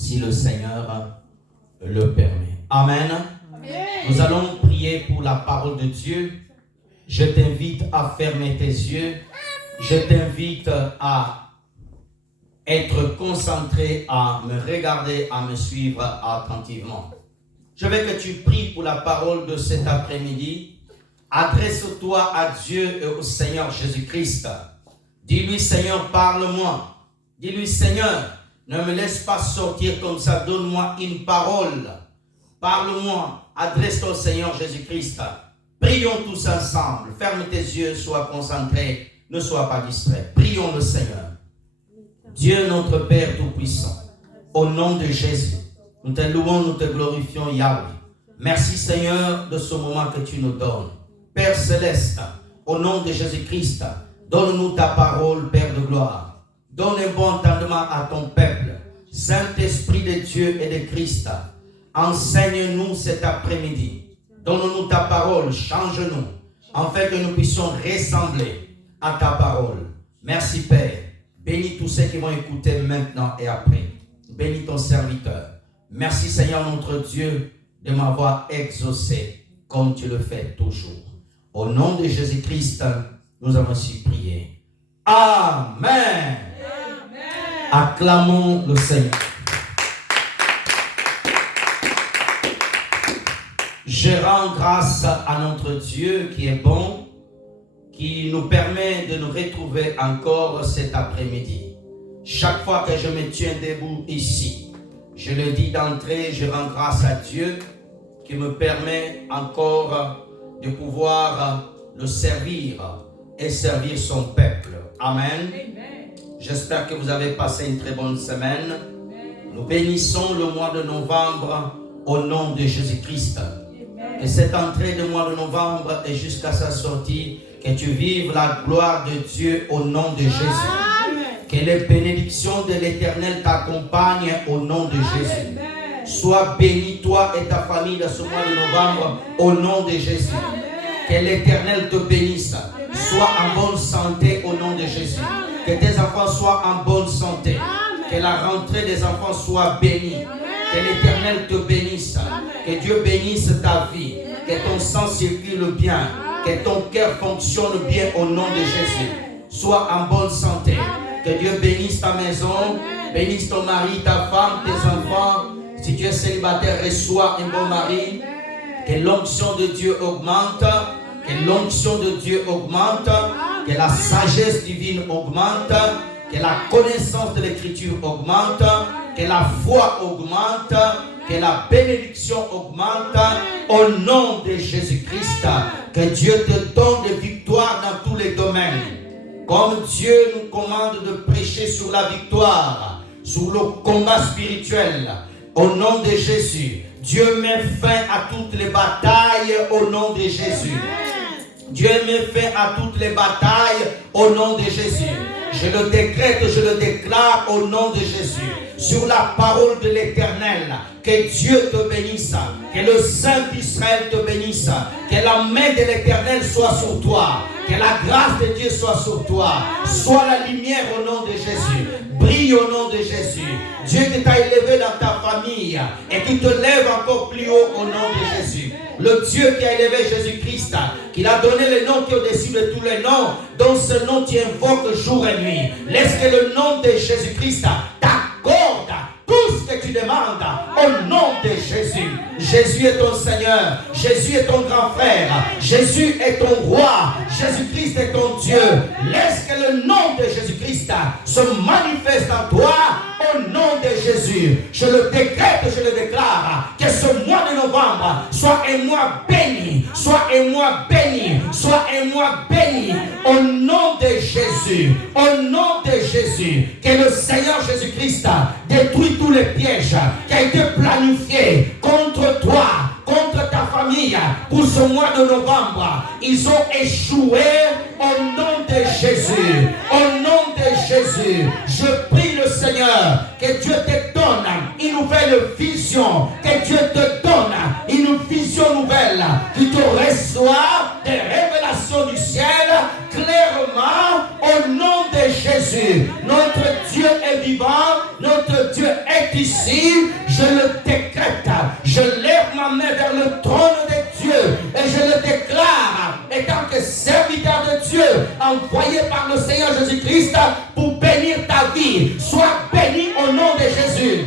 si le Seigneur le permet. Amen. Amen. Nous allons prier pour la parole de Dieu. Je t'invite à fermer tes yeux. Je t'invite à être concentré, à me regarder, à me suivre attentivement. Je veux que tu pries pour la parole de cet après-midi. Adresse-toi à Dieu et au Seigneur Jésus-Christ. Dis-lui, Seigneur, parle-moi. Dis-lui, Seigneur, ne me laisse pas sortir comme ça. Donne-moi une parole. Parle-moi. Adresse-toi au Seigneur Jésus-Christ. Prions tous ensemble. Ferme tes yeux, sois concentré. Ne sois pas distrait. Prions le Seigneur. Dieu notre Père Tout-Puissant, au nom de Jésus, nous te louons, nous te glorifions, Yahweh. Merci Seigneur de ce moment que tu nous donnes. Père Céleste, au nom de Jésus-Christ, donne-nous ta parole, Père de gloire. Donne un bon entendement à ton peuple. Saint-Esprit de Dieu et de Christ, enseigne-nous cet après-midi. Donne-nous ta parole, change-nous, afin que nous puissions ressembler à ta parole. Merci Père. Bénis tous ceux qui vont écouter maintenant et après. Bénis ton serviteur. Merci Seigneur notre Dieu de m'avoir exaucé comme tu le fais toujours. Au nom de Jésus-Christ, nous avons ainsi prié. Amen. Amen. Acclamons le Seigneur. Je rends grâce à notre Dieu qui est bon, qui nous permet de nous retrouver encore cet après-midi. Chaque fois que je me tiens debout ici, je le dis d'entrée, je rends grâce à Dieu qui me permet encore de pouvoir le servir et servir son peuple. Amen. J'espère que vous avez passé une très bonne semaine. Nous bénissons le mois de novembre au nom de Jésus-Christ. Et cette entrée du mois de novembre et jusqu'à sa sortie, que tu vives la gloire de Dieu au nom de Jésus. Amen. Que les bénédictions de l'Éternel t'accompagnent au nom de Jésus. Amen. Sois béni toi et ta famille dans ce mois de novembre au nom de Jésus. Amen. Que l'Éternel te bénisse. Amen. Sois en bonne santé au nom de Jésus. Amen. Que tes enfants soient en bonne santé. Amen. Que la rentrée des enfants soit bénie. Amen. Que l'Éternel te bénisse. Amen. Que Dieu bénisse ta vie. Amen. Que ton sang circule bien. Que ton cœur fonctionne bien au nom de Jésus. Sois en bonne santé. Que Dieu bénisse ta maison, bénisse ton mari, ta femme, tes enfants. Si tu es célibataire, reçois un bon mari. Que l'onction de Dieu augmente. Que l'onction de Dieu augmente. Que la sagesse divine augmente. Que la connaissance de l'écriture augmente. Que la foi augmente. Que la bénédiction augmente au nom de Jésus-Christ. Que Dieu te donne des victoires dans tous les domaines. Comme Dieu nous commande de prêcher sur la victoire, sur le combat spirituel, au nom de Jésus. Dieu met fin à toutes les batailles au nom de Jésus. Dieu met fin à toutes les batailles au nom de Jésus. Je le décrète, je le déclare au nom de Jésus. Sur la parole de l'Éternel, que Dieu te bénisse, que le Saint d'Israël te bénisse, que la main de l'Éternel soit sur toi, que la grâce de Dieu soit sur toi, sois la lumière au nom de Jésus, brille au nom de Jésus. Dieu qui t'a élevé dans ta famille et qui te lève encore plus haut au nom de Jésus. Le Dieu qui a élevé Jésus-Christ, qui a donné le nom qui est au-dessus de tous les noms, dont ce nom tu invoques jour et nuit. Laisse que le nom de Jésus-Christ t'accorde tout ce que tu demandes au nom de Jésus. Jésus est ton Seigneur, Jésus est ton grand frère, Jésus est ton roi, Jésus-Christ est ton Dieu. Laisse que le nom de Jésus-Christ se manifeste en toi au nom de Jésus. Je le décrète, je le déclare, que ce mois de novembre soit un mois béni, soit un mois béni, soit un mois béni au nom de Jésus, au nom de Jésus. Que le Seigneur Jésus-Christ détruit tous les pièges qui ont été planifiés contre toi, contre ta famille pour ce mois de novembre. Ils ont échoué au nom de Jésus. Au nom de Jésus, je prie le Seigneur que Dieu te donne une nouvelle vision, que Dieu te donne une vision nouvelle, qui te reçoit des révélations du ciel clairement au nom de Jésus. Notre Dieu est vivant, notre Dieu est ici. ici, je le décrète. Je lève ma main vers le trône de Dieu et je le déclare étant que serviteur de Dieu, envoyé par le Seigneur Jésus-Christ pour bénir ta vie. Sois béni au nom de Jésus.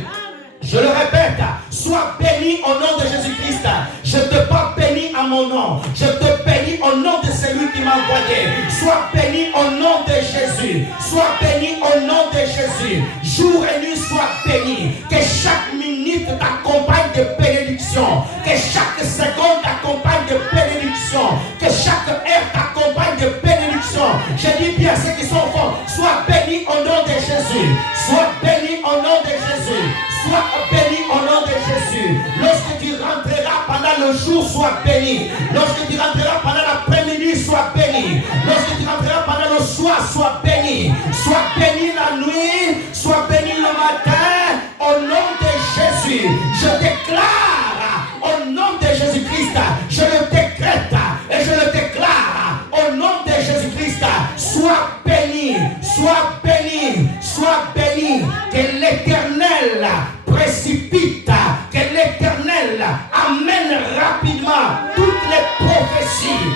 Je le répète, sois béni au nom de Jésus-Christ. Je te pas béni à mon nom. Je te bénis au nom de celui qui m'a envoyé. Sois béni au nom de Jésus. Sois béni au nom de Jésus. Jour et nuit, sois béni. Que chaque minute t'accompagne de bénédiction. Que chaque seconde t'accompagne de bénédiction. Que chaque heure t'accompagne de bénédiction. Je dis bien ceux qui sont forts, sois béni au nom de Jésus. Sois béni au nom de Jésus. Sois béni au nom de Jésus. Lorsque tu rentreras pendant le jour, sois béni. Lorsque tu rentreras pendant l'après-midi, sois béni. Lorsque tu rentreras pendant le soir, sois béni. Sois béni la nuit, sois béni le matin. Au nom de Jésus, je déclare au nom de Jésus-Christ, je le décrète et je le déclare au nom de Jésus-Christ. Sois béni, sois béni, sois béni. Que l'Éternel précipite, que l'Éternel amène rapidement toutes les prophéties,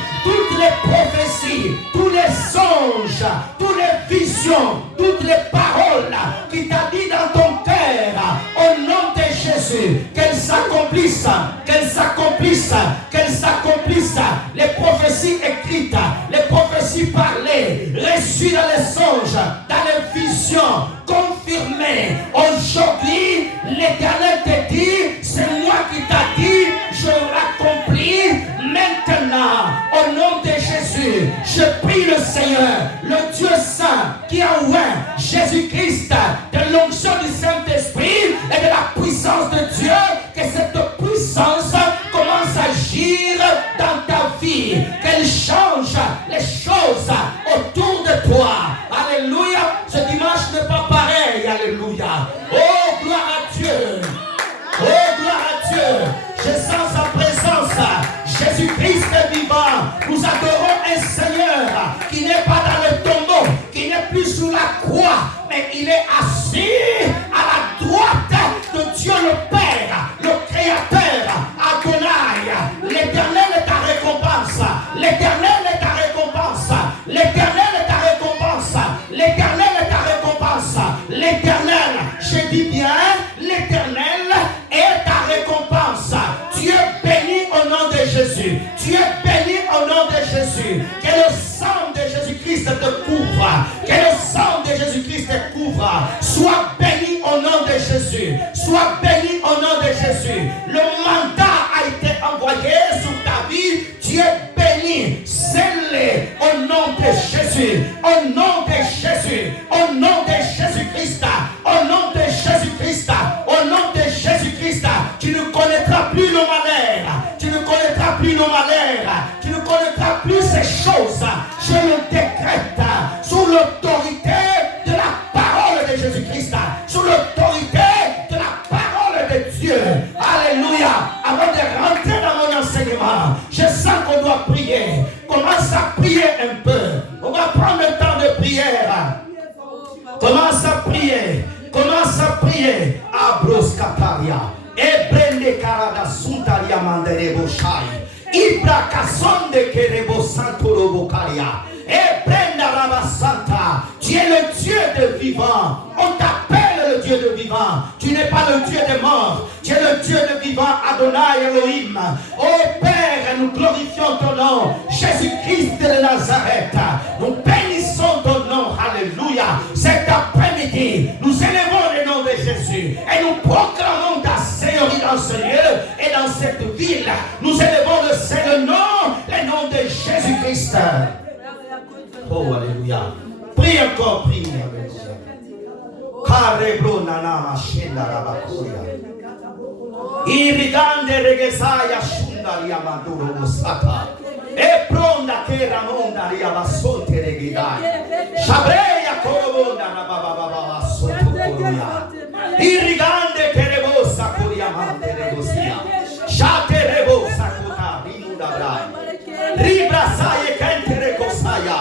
tous les songes, toutes les visions, toutes les paroles qui t'a dit dans ton cœur, au nom de Jésus, qu'elles s'accomplissent, qu'elles s'accomplissent, qu'elles s'accomplissent. Les prophéties écrites, les prophéties parlées, reçues dans les songes, dans les visions, confirmées. Aujourd'hui, l'Éternel te dit, c'est moi qui t'a dit, je l'accomplis maintenant. Au nom de Jésus, je prie le Seigneur, le Dieu Saint, qui a oint Jésus-Christ de l'onction du Saint-Esprit et de la puissance de Dieu, que cette puissance commence à agir dans ta vie, qu'elle change les choses autour de toi. Alléluia. Ce dimanche n'est pas pareil. Alléluia. Oh, gloire à Dieu. Oh, gloire à Dieu. Je sens sa présence. Jésus-Christ est vivant. Nous adorons un Seigneur qui n'est pas dans le tombeau, qui n'est plus sous la croix, mais il est assis à la droite de Dieu le Père, le Créateur, Adonai. L'Éternel est ta récompense. L'Éternel est ta récompense. L'Éternel est ta récompense. L'Éternel est ta récompense. L'Éternel, je dis bien, l'Éternel est ta récompense. Tu es béni au nom de Jésus. Tu es béni au nom de Jésus. Que le sang de Jésus-Christ te couvre. Que le sang de Jésus-Christ te couvre. Sois béni au nom de Jésus. Sois béni au nom de Jésus. Le mandat a été envoyé sur ta vie. Tu es béni. Scellé au nom de Jésus. Au nom de Jésus. Au nom de Jésus-Christ. Au nom de Jésus-Christ. Au nom de Jésus-Christ. Tu ne connaîtras plus le malheur. Tu ne connaîtras plus le malheur. Tu ne connaîtras plus ces choses. Je le décrète sous l'autorité de la parole de Jésus-Christ. Sous l'autorité de la parole de Dieu. Alléluia. Avant de rentrer dans mon enseignement, je sens qu'on doit prier. Commence à prier un peu. On va prendre le temps de prière. Commence à prier. Commence à prier. Abros Kataria. Ebrende Karada Suntaria Mandere Boshai. Ibra Kasonde Kerebo Santoro Bokaria. Ebrenda Rabasanta. Tu es le Dieu de vivant. On t'appelle le Dieu de vivant. Tu n'es pas le Dieu des morts. Tu es le Dieu de vivant, Adonai Elohim. Oh Père, nous glorifions ton nom. Jésus-Christ de Nazareth. Nous bénissons ton nom. Alléluia. Cet après-midi, nous élevons le nom de Jésus. Et nous proclamons ta Seigneurie dans ce lieu et dans cette ville. Nous élevons le nom de Jésus-Christ. Oh, alléluia. Prie encore, prie. Karebro nana mashenda rabakuria. Irigande regesaya shundaria maduro musata. E pronda che ramonda riabasonte regidai. Shabreya korobonda rabababa sotokoria. Irigande che rebosa coriamante regosia. Shate rebosa kota bimuda brai. Ribrasaya kente regosaya.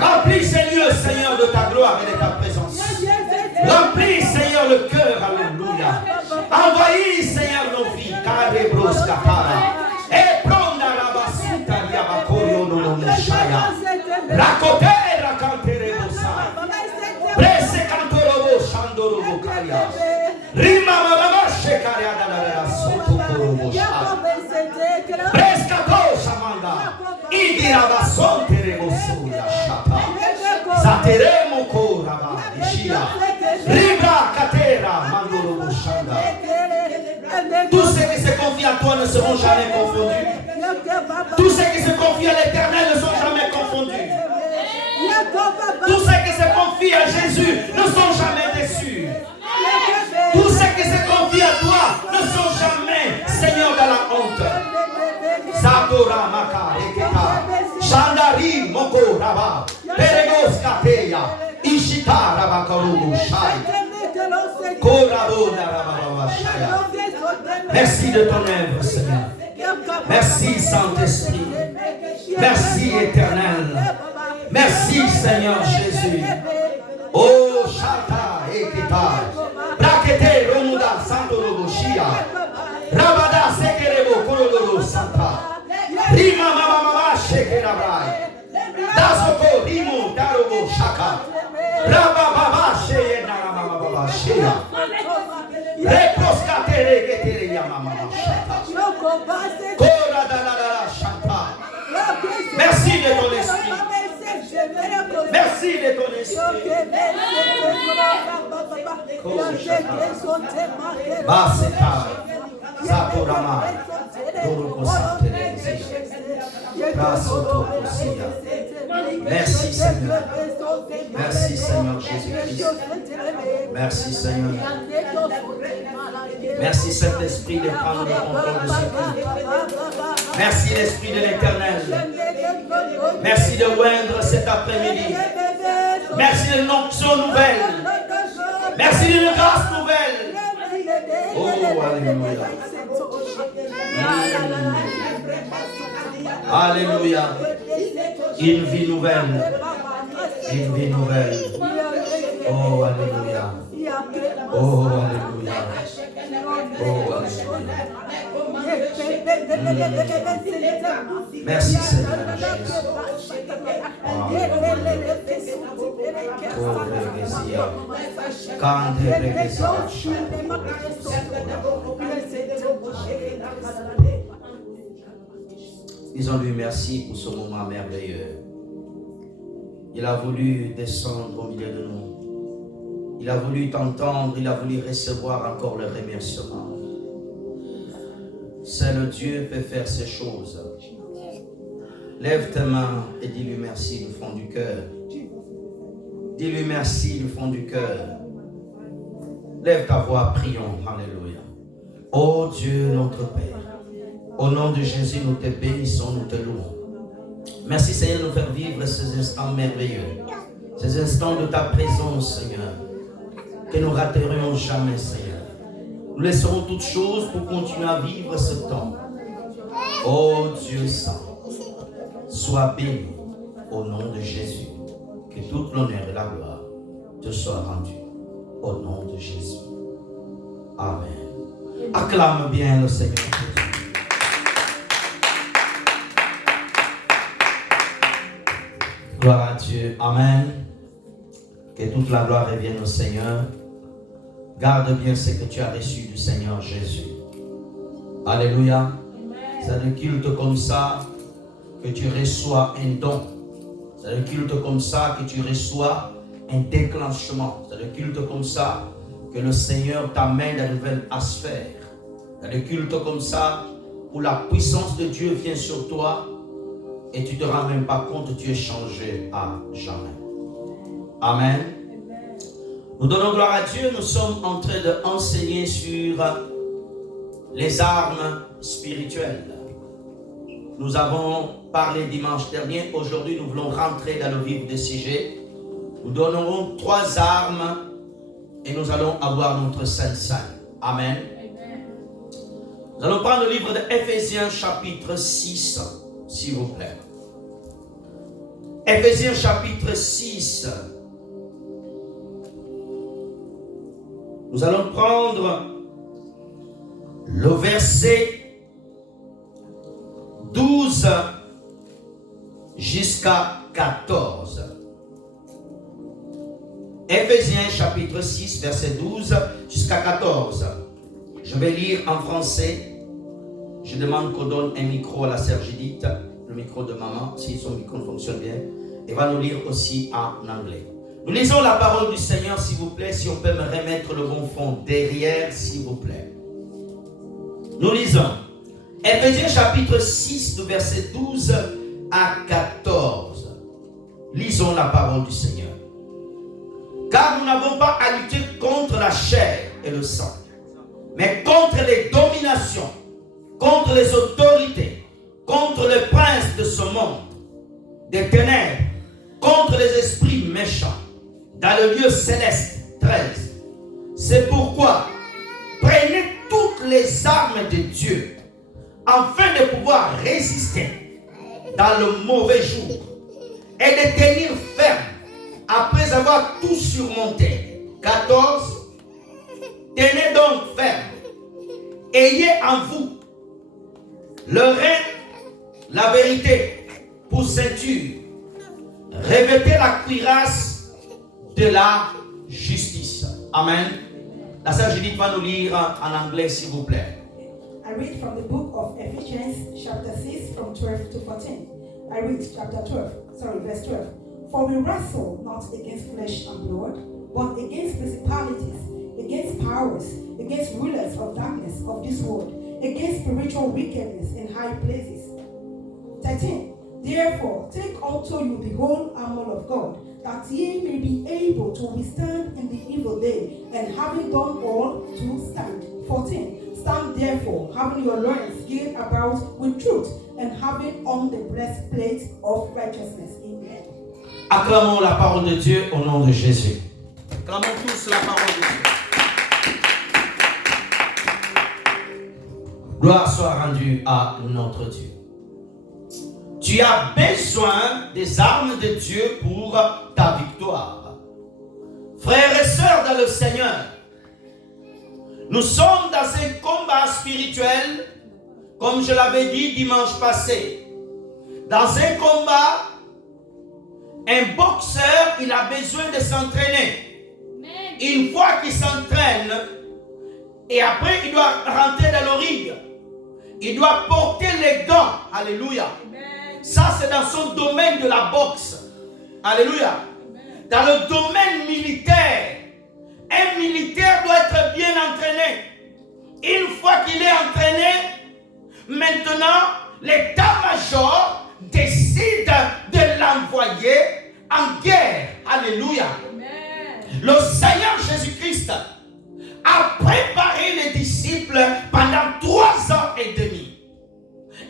Remplis ces lieux, Seigneur, de ta gloire et de ta présence. Remplis, Seigneur, le cœur. Alléluia. Envahis, Seigneur, nos vies. Karebros katara. Et prends la rabasuta yabakoyo no no mushaya. Rakote rakantere bosai. Prese kantorobo shandorobo kaya. Rima mama shekaria da soto korobo shai. Preskato shamanda. Idira basonte rebosuya shata. Zateremo koraba ishia. Ribra katera mandorobo shanda. Tous ceux qui se confient à toi ne seront jamais confondus. Tous ceux qui se confient à l'Éternel ne sont jamais confondus. Tous ceux qui se confient à Jésus ne sont jamais déçus. Tous ceux qui se confient à toi ne sont jamais, Seigneur, dans la honte. Zadora maka eketa. Shandari moko raba. Peregos kateya. Ishita rabakarubu shai. Merci de ton œuvre, Seigneur. Merci, Saint-Esprit. Merci, Éternel. Merci, Seigneur Jésus. Oh, Shata Ekita. Rakete Romuda Santo Roboshia. Rabada Sekerebo Kororo Santa. Rima Mama Shekerabai. Dasoko Rimo Darobo Shaka. Rababa Sheye Narama Baba Shea. Reproskatere Getere Yamama Shaka. Kora Dala Shanta. Merci de ton esprit. Merci de ton esprit. Baseta. Zatorama. Merci Seigneur. Merci Seigneur Jésus-Christ. Merci Seigneur. Merci Saint-Esprit de prendre le contrôle de ce culte. Merci l'Esprit de l'Éternel. Merci de oindre cet après-midi. Merci d'une onction nouvelle. Merci d'une grâce nouvelle. Oh, alléluia. Alléluia. Une vie nouvelle. Une vie nouvelle. Oh, alléluia. Oh, alléluia. Oh, alléluia. Merci Seigneur Jésus. Disons-lui merci pour ce moment merveilleux. Il a voulu descendre au milieu de nous. Il a voulu t'entendre, il a voulu recevoir encore le remerciement. Seul Dieu peut faire ces choses. Lève tes mains et dis-lui merci du fond du cœur. Dis-lui merci du fond du cœur. Lève ta voix, prions. Alléluia. Ô Dieu notre Père, au nom de Jésus, nous te bénissons, nous te louons. Merci Seigneur de nous faire vivre ces instants merveilleux. Ces instants de ta présence, Seigneur, que nous raterions jamais, Seigneur. Nous laisserons toutes choses pour continuer à vivre ce temps. Oh Dieu Saint, sois béni au nom de Jésus. Que toute l'honneur et la gloire te soient rendus au nom de Jésus. Amen. Acclame bien le Seigneur Jésus. Gloire à Dieu. Amen. Que toute la gloire revienne au Seigneur. Garde bien ce que tu as reçu du Seigneur Jésus. Alléluia. C'est le culte comme ça que tu reçois un don. C'est le culte comme ça que tu reçois un déclenchement. C'est le culte comme ça que le Seigneur t'amène à de nouvelles sphères. C'est le culte comme ça où la puissance de Dieu vient sur toi et tu ne te rends même pas compte, tu es changé à jamais. Amen. Nous donnons gloire à Dieu. Nous sommes en train d'enseigner sur les armes spirituelles. Nous avons parlé dimanche dernier. Aujourd'hui, nous voulons rentrer dans le vif du sujet. Nous donnerons 3 armes et nous allons avoir notre Saint-Saint. Amen. Nous allons prendre le livre d'Éphésiens chapitre 6, s'il vous plaît. Éphésiens chapitre 6. Nous allons prendre le verset 12 jusqu'à 14. Éphésiens chapitre 6, verset 12 jusqu'à 14. Je vais lire en français. Je demande qu'on donne un micro à la sœur Judith, le micro de maman, si son micro fonctionne bien. Et va nous lire aussi en anglais. Nous lisons la parole du Seigneur, s'il vous plaît. Si on peut me remettre le bon fond derrière, s'il vous plaît. Nous lisons Éphésiens chapitre 6, du verset 12 à 14. Lisons la parole du Seigneur. Car nous n'avons pas à lutter contre la chair et le sang, mais contre les dominations, contre les autorités, contre les princes de ce monde, des ténèbres, contre les esprits méchants, dans le lieu céleste. 13. C'est pourquoi prenez toutes les armes de Dieu, afin de pouvoir résister dans le mauvais jour et de tenir ferme après avoir tout surmonté. 14. Tenez donc ferme. Ayez en vous le rein, la vérité pour ceinture. Revêtez la cuirasse de la justice. Amen. La sœur Judith va nous lire en anglais, s'il vous plaît. I read from the book of Ephesians chapter 6 from 12 to 14. I read verse 12. For we wrestle not against flesh and blood, but against principalities, against powers, against rulers of darkness of this world, against spiritual wickedness in high places. 13. Therefore, take unto you the whole armor of God, that ye may be able to withstand in the evil day, and having done all, to stand. 14. Stand therefore, having your loins girt about with truth, and having on the breastplate of righteousness. Amen. Acclamons la parole de Dieu au nom de Jésus. Acclamons tous la parole de Dieu. Gloire soit rendue à notre Dieu. Tu as besoin des armes de Dieu pour ta victoire. Frères et sœurs dans le Seigneur, nous sommes dans un combat spirituel, comme je l'avais dit dimanche passé. Dans un combat, un boxeur, il a besoin de s'entraîner. Une fois qu'il s'entraîne, et après il doit rentrer dans le ring, il doit porter les gants. Alléluia. Ça, c'est dans son domaine de la boxe. Alléluia. Dans le domaine militaire, un militaire doit être bien entraîné. Une fois qu'il est entraîné, maintenant, l'état-major décide de l'envoyer en guerre. Alléluia. Le Seigneur Jésus-Christ a préparé les disciples pendant 3 ans et demi.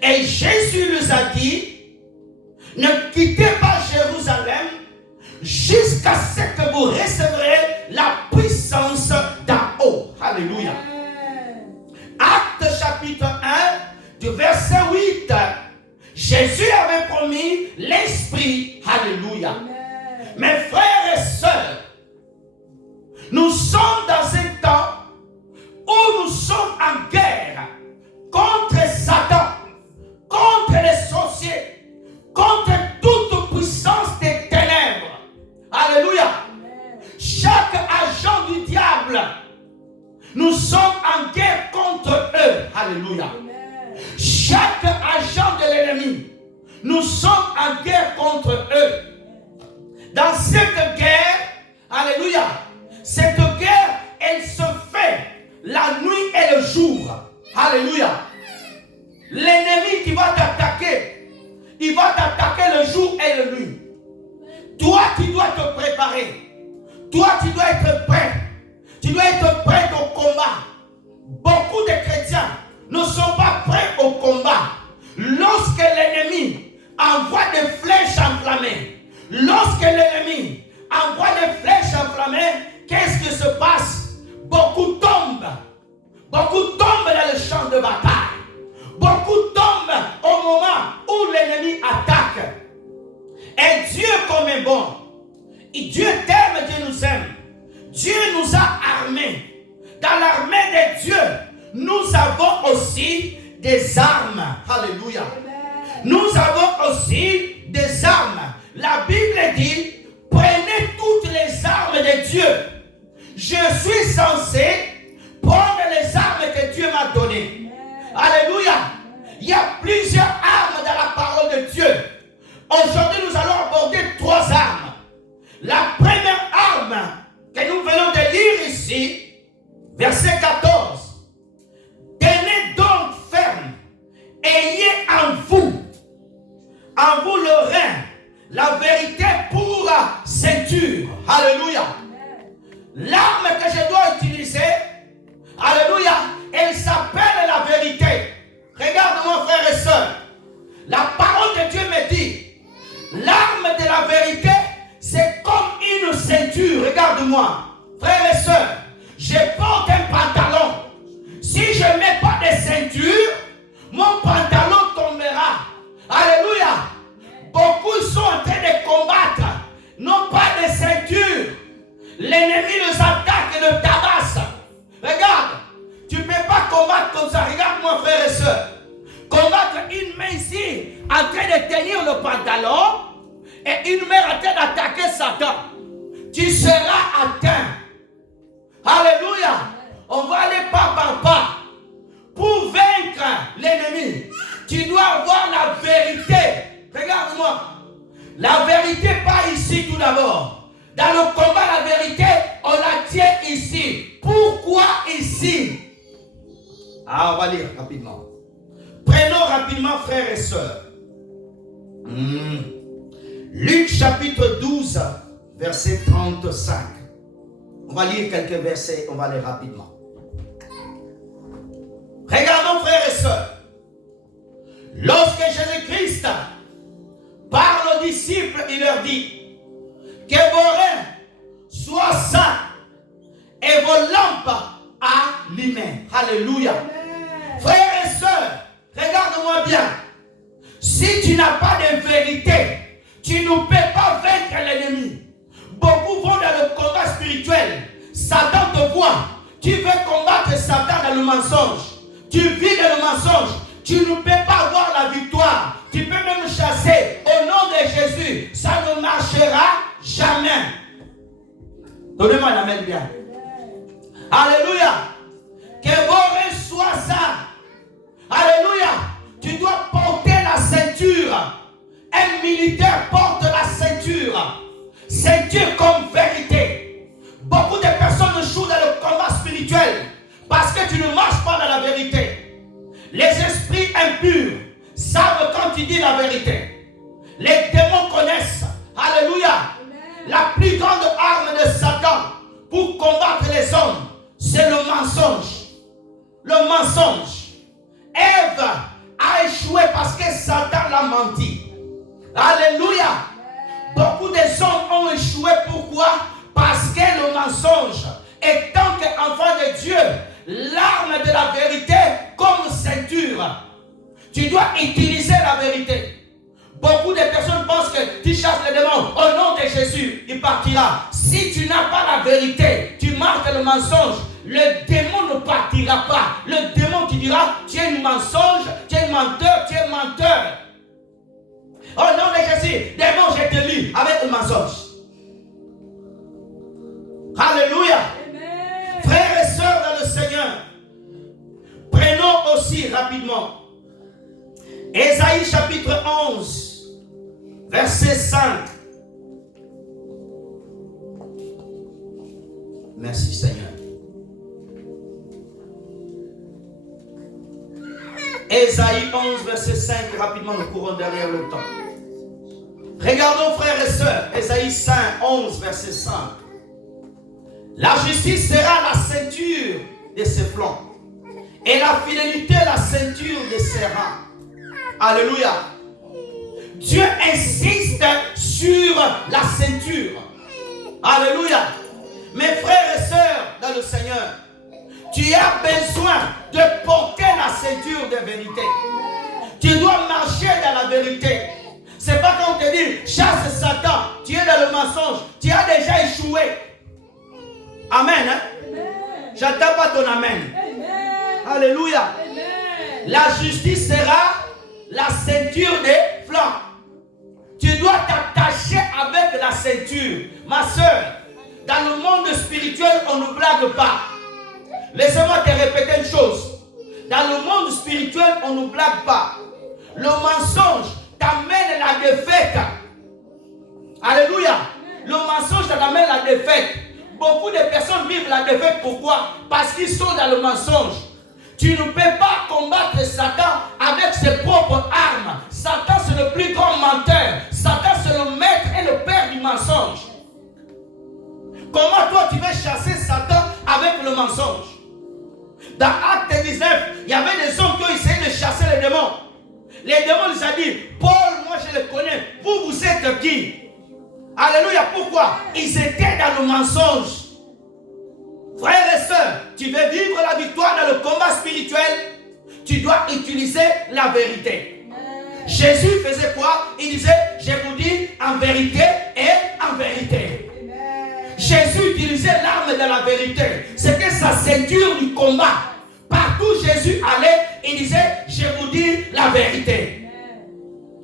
Et Jésus leur a dit, ne quittez pas Jérusalem jusqu'à ce que vous recevrez la puissance d'en haut. Alléluia. Acte chapitre 1, du verset 8. Jésus avait promis l'Esprit. Alléluia. Mes frères et sœurs, nous sommes dans un temps où nous sommes en guerre contre Satan, contre les sorciers, contre toute puissance des ténèbres. Alléluia. Chaque agent du diable, nous sommes en guerre contre eux. Alléluia. Chaque agent de l'ennemi, nous sommes en guerre contre eux. Dans cette guerre, alléluia, cette guerre, elle se fait la nuit et le jour. Alléluia. L'ennemi qui va t'attaquer, il va t'attaquer le jour et la nuit. Toi, tu dois te préparer. Toi, tu dois être prêt. Tu dois être prêt au combat. Beaucoup de chrétiens ne sont pas prêts au combat. Lorsque l'ennemi envoie des flèches enflammées, lorsque l'ennemi envoie des flèches enflammées, qu'est-ce qui se passe? Beaucoup tombent. Beaucoup tombent dans le champ de bataille. Beaucoup tombent au moment où l'ennemi attaque. Et Dieu comme est bon. Et Dieu t'aime, Dieu nous aime. Dieu nous a armés. dans l'armée de Dieu, nous avons aussi des armes. Alléluia. Nous avons aussi des armes. La Bible dit, prenez toutes les armes de Dieu. Je suis censé prendre les armes que Dieu m'a données. Alléluia. Il y a plusieurs armes dans la parole de Dieu. Aujourd'hui, nous allons aborder 3 armes. La première arme que nous venons de lire ici, verset 14. Tenez donc ferme, ayez en vous le rein, la vérité pour ceinture. Alléluia. L'arme que je dois utiliser, alléluia, elle s'appelle la vérité. Regarde-moi, frères et sœurs. La parole de Dieu me dit, l'arme de la vérité, c'est comme une ceinture. Regarde-moi, frères et sœurs. Je porte un pantalon. Si je ne mets pas de ceinture, mon pantalon tombera. Alléluia. Beaucoup sont en train de combattre, non pas de ceinture. L'ennemi nous attaque et nous tabasse. Regarde, tu ne peux pas combattre comme ça. Regarde-moi, frères et sœurs. Combattre une main ici, en train de tenir le pantalon, et une main en train d'attaquer Satan. Tu seras atteint. Alléluia. On va aller pas par pas. Pour vaincre l'ennemi, tu dois avoir la vérité. Regarde-moi. La vérité pas ici tout d'abord. Dans le combat, la vérité, on la tient ici. Pourquoi ici? On va lire rapidement. Prenons rapidement, frères et sœurs. Luc chapitre 12, verset 35. On va lire quelques versets, on va lire rapidement. Regardons, frères et sœurs. Lorsque Jésus-Christ parle aux disciples, il leur dit que vos reins soient saints et vos lampes allumées. Alléluia. Frères et sœurs, regarde-moi bien. Si tu n'as pas de vérité, tu ne peux pas vaincre l'ennemi. Beaucoup vont dans le combat spirituel. Satan te voit. Tu veux combattre Satan dans le mensonge. Tu vis dans le mensonge. Tu ne peux pas avoir la victoire. Tu peux même chasser. Au nom de Jésus, ça ne marchera jamais. Donnez-moi la main bien. Alléluia. Que vos reins soient saints. Alléluia. Tu dois porter la ceinture. Un militaire porte la ceinture. Ceinture comme vérité. Beaucoup de personnes jouent dans le combat spirituel parce que tu ne marches pas dans la vérité. Les esprits impurs savent quand tu dis la vérité. Les démons connaissent. Alléluia. La plus grande arme de Satan pour combattre les hommes, c'est le mensonge. Le mensonge. Ève a échoué parce que Satan l'a menti. Alléluia. Beaucoup de hommes ont échoué. Pourquoi? Parce que le mensonge, étant qu'enfant de Dieu, l'arme de la vérité comme ceinture. Tu dois utiliser la vérité. Beaucoup de personnes pensent que tu chasses les démons. Au nom de Jésus, il partira. Si tu n'as pas la vérité, tu marques le mensonge. Le démon ne partira pas. Le démon qui dira, tu es un mensonge, tu es un menteur, tu es un menteur. Au nom de Jésus, démon, je te lis avec le mensonge. Alléluia. Amen. Frères et sœurs dans le Seigneur, prenons aussi rapidement Ésaïe chapitre 11, verset 5. Merci Seigneur. Ésaïe 11, verset 5, rapidement nous courons derrière le temps. Regardons frères et sœurs, Ésaïe 11, verset 5. La justice sera la ceinture de ses flancs et la fidélité la ceinture de ses reins. Alléluia. Dieu insiste sur la ceinture. Alléluia. Mes frères et sœurs dans le Seigneur, tu as besoin de porter la ceinture de vérité. Tu dois marcher dans la vérité. C'est pas quand on te dit chasse Satan, tu es dans le mensonge, tu as déjà échoué. Amen. Hein? Je J'attends pas ton amen. Amen. Alléluia. Amen. La justice sera la ceinture des flancs. Tu dois t'attacher avec la ceinture. Ma soeur, dans le monde spirituel, on ne blague pas. Laissez-moi te répéter une chose. Dans le monde spirituel, on ne blague pas. Le mensonge t'amène la défaite. Alléluia. Le mensonge t'amène la défaite. Beaucoup de personnes vivent la défaite. Pourquoi? Parce qu'ils sont dans le mensonge. Tu ne peux pas combattre Satan avec ses propres armes. Satan, c'est le plus grand menteur. Satan, c'est le maître et le père du mensonge. Comment toi, tu veux chasser Satan avec le mensonge? Dans Acte 19, il y avait des hommes qui ont essayé de chasser les démons. Les démons les ont dit, Paul, moi je le connais. Vous êtes qui? Alléluia. Pourquoi? Ils étaient dans le mensonge. Frères et sœurs, tu veux vivre la victoire dans le combat spirituel, tu dois utiliser la vérité. Jésus faisait quoi? Il disait, je vous dis en vérité et en vérité. Jésus utilisait l'arme de la vérité. C'était sa ceinture du combat. Partout Jésus allait, il disait, je vous dis la vérité.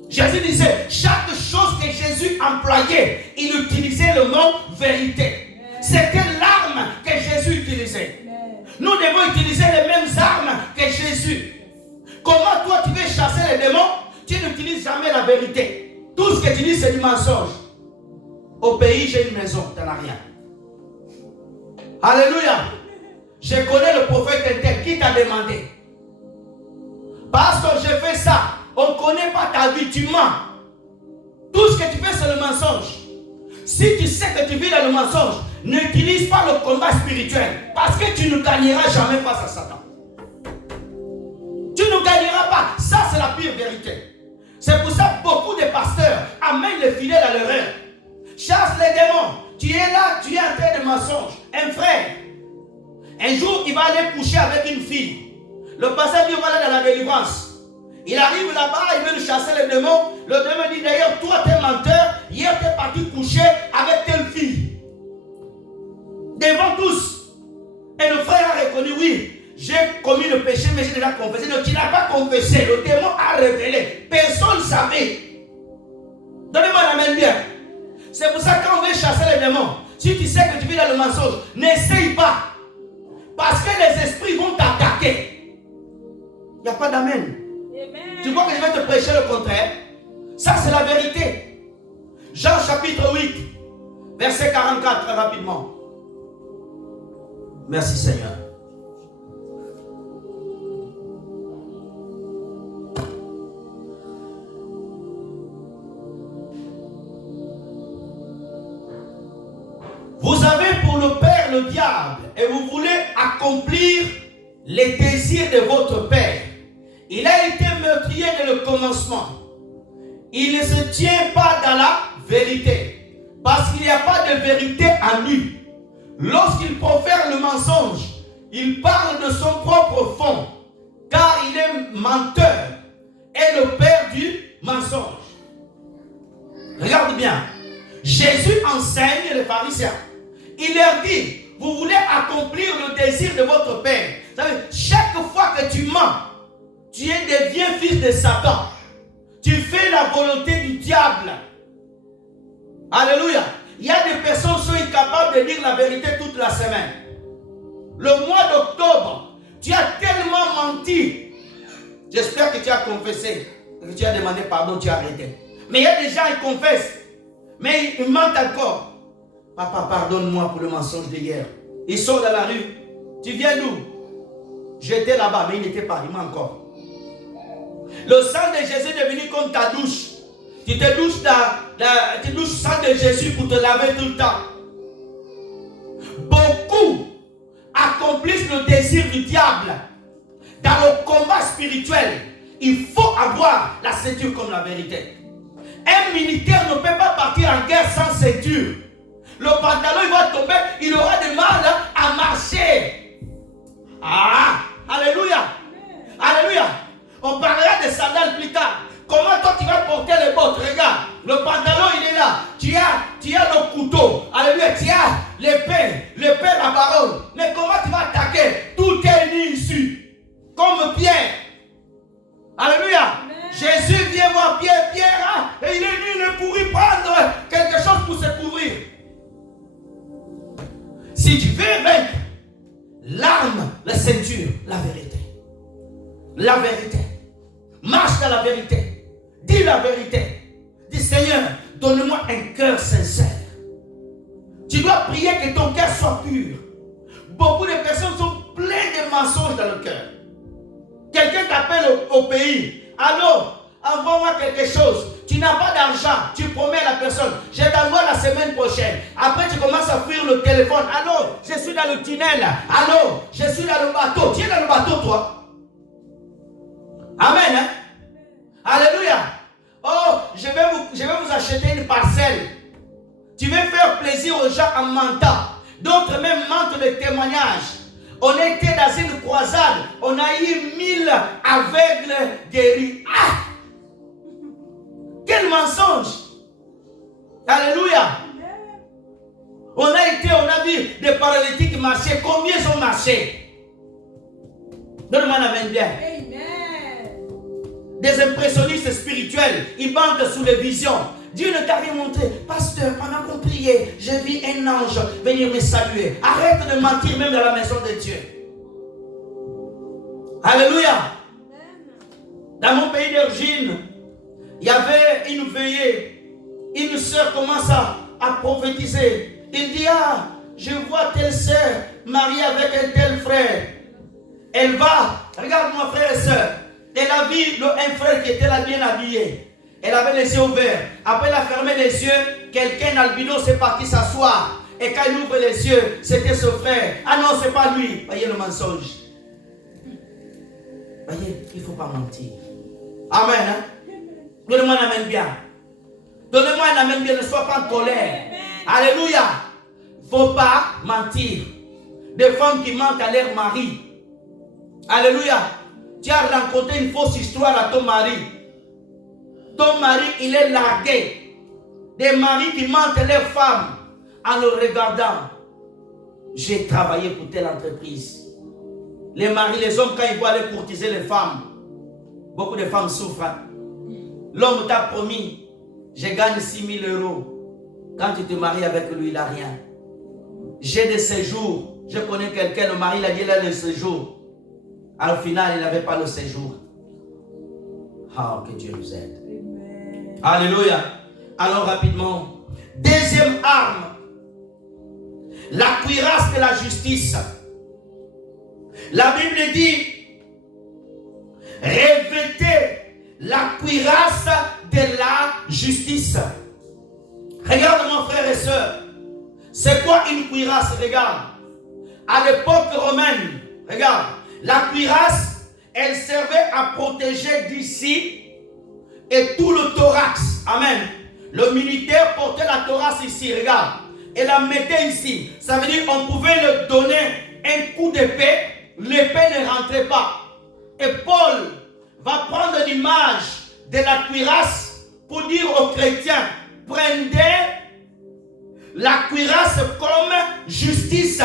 Jésus disait, chaque chose que Jésus employait, il utilisait le mot vérité. C'était l'arme que Jésus utilisait. Nous devons utiliser les mêmes armes que Jésus. Comment toi tu veux chasser les démons? Tu n'utilises jamais la vérité. Tout ce que tu dis c'est du mensonge. Au pays j'ai une maison, tu n'as rien. Alléluia. Je connais le prophète Intel qui t'a demandé. Parce que je fais ça, on ne connaît pas ta vie, tu mens. Tout ce que tu fais c'est le mensonge. Si tu sais que tu vis dans le mensonge, n'utilise pas le combat spirituel. Parce que tu ne gagneras jamais face à Satan. Tu ne gagneras pas. Ça c'est la pire vérité. C'est pour ça que beaucoup de pasteurs amènent les fidèles à l'erreur. Chasse les démons. Tu es là, tu es en train de mensonge. Un frère, un jour il va aller coucher avec une fille. Le pasteur dit voilà dans la délivrance. Il arrive là-bas, il veut chasser les démons. Le démon dit d'ailleurs, toi t'es menteur. Hier t'es parti coucher avec telle fille. Devant tous. Et le frère a reconnu, oui, j'ai commis le péché, mais j'ai déjà confessé. Donc tu n'as pas confessé. Le démon a révélé. Personne ne savait. Donnez-moi la main bien. C'est pour ça que quand on veut chasser les démons, si tu sais que tu vis dans le mensonge, n'essaye pas. Parce que les esprits vont t'attaquer. Il n'y a pas d'amen. Tu vois que je vais te prêcher le contraire? Ça c'est la vérité. Jean chapitre 8, verset 44, très rapidement. Merci Seigneur. Vous avez pour le père le diable et vous voulez accomplir les désirs de votre père. Il a été meurtrier dès le commencement. Il ne se tient pas dans la vérité parce qu'il n'y a pas de vérité en lui. Lorsqu'il profère le mensonge, il parle de son propre fond car il est menteur et le père du mensonge. Regarde bien. Jésus enseigne les pharisiens. Il leur dit, vous voulez accomplir le désir de votre père. Vous savez, chaque fois que tu mens, tu deviens fils de Satan. Tu fais la volonté du diable. Alléluia. Il y a des personnes qui sont incapables de dire la vérité toute la semaine. Le mois d'octobre, tu as tellement menti. J'espère que tu as confessé, que tu as demandé pardon, tu as arrêté. Mais il y a des gens qui confessent, mais ils mentent encore. Papa, pardonne-moi pour le mensonge d'hier. Ils sont dans la rue. Tu viens d'où? J'étais là-bas, mais il n'était pas, il ment encore. Le sang de Jésus est devenu comme ta douche. Tu te douches tu douches le sang de Jésus pour te laver tout le temps. Beaucoup accomplissent le désir du diable. Dans le combat spirituel, il faut avoir la ceinture comme la vérité. Un militaire ne peut pas partir en guerre sans ceinture. Le pantalon il va tomber, il aura du mal à marcher. Ah, alléluia. Alléluia. On parlera des sandales plus tard. Comment toi tu vas porter les bottes? Regarde, le pantalon il est là. Tu as le couteau. Alléluia. Tu as l'épée, la parole. Mais comment tu vas attaquer? Si tu veux vaincre, l'arme, la ceinture, la vérité. La vérité. Marche dans la vérité. Dis la vérité. Dis Seigneur, donne-moi un cœur sincère. Tu dois prier que ton cœur soit pur. Beaucoup de personnes sont pleines de mensonges dans le cœur. Quelqu'un t'appelle au pays. Allô, envoie-moi quelque chose. Tu n'as pas d'argent. Tu promets à la personne. Je t'envoie la semaine prochaine. Après, tu commences à fuir le téléphone. Allô, je suis dans le tunnel. Allô, je suis dans le bateau. Tu es dans le bateau, toi. Amen. Hein? Alléluia. Oh, je vais vous acheter une parcelle. Tu veux faire plaisir aux gens en mentant. D'autres même mentent de témoignages. On était dans une croisade. On a eu 1000 aveugles guéris. Ah! Quel mensonge! Alléluia! On a vu des paralytiques marcher. Combien ils ont marché? Donne-moi la main bien. Amen. Des impressionnistes spirituels, ils bandent sous les visions. Dieu ne t'a rien montré. Pasteur, pendant qu'on priait, j'ai vu un ange venir me saluer. Arrête de mentir même dans la maison de Dieu. Alléluia. Dans mon pays d'origine, il y avait une veillée. Une sœur commence à prophétiser. Il dit, ah, je vois telle sœur mariée avec un tel frère. Elle va, regarde-moi frère et sœur. Elle a vu un frère qui était là bien habillé. Elle avait les yeux ouverts. Après, elle a fermé les yeux. Quelqu'un albino s'est parti s'asseoir. Et quand il ouvre les yeux, c'était ce frère. Ah non, c'est pas lui. Voyez le mensonge. Voyez, il ne faut pas mentir. Amen. Hein? Donnez-moi un amen bien. Donnez-moi un amen bien. Ne sois pas en colère. Alléluia. Il ne faut pas mentir. Des femmes qui mentent à leur mari. Alléluia. Tu as rencontré une fausse histoire à ton mari. Ton mari, il est largué. Des maris qui mentent à leurs femmes en le regardant. J'ai travaillé pour telle entreprise. Les maris, les hommes, quand ils voient aller courtiser les femmes, beaucoup de femmes souffrent. Hein? L'homme t'a promis, je gagne 6 000 euros. Quand tu te maries avec lui, il n'a rien. J'ai des séjours. Je connais quelqu'un, le mari, il a dit là le séjour. Au final, il n'avait pas le séjour. Ah, que Dieu nous aide. Amen. Alléluia. Alors rapidement, deuxième arme, la cuirasse de la justice. La Bible dit, revêtez la cuirasse de la justice. Regarde mon frère et soeur, c'est quoi une cuirasse? Regarde, à l'époque romaine, regarde, la cuirasse, elle servait à protéger d'ici et tout le thorax. Amen. Le militaire portait la thorax ici, regarde. Et la mettait ici. Ça veut dire qu'on pouvait lui donner un coup d'épée. L'épée ne rentrait pas. Et Paul va prendre l'image de la cuirasse pour dire aux chrétiens, prenez la cuirasse comme justice.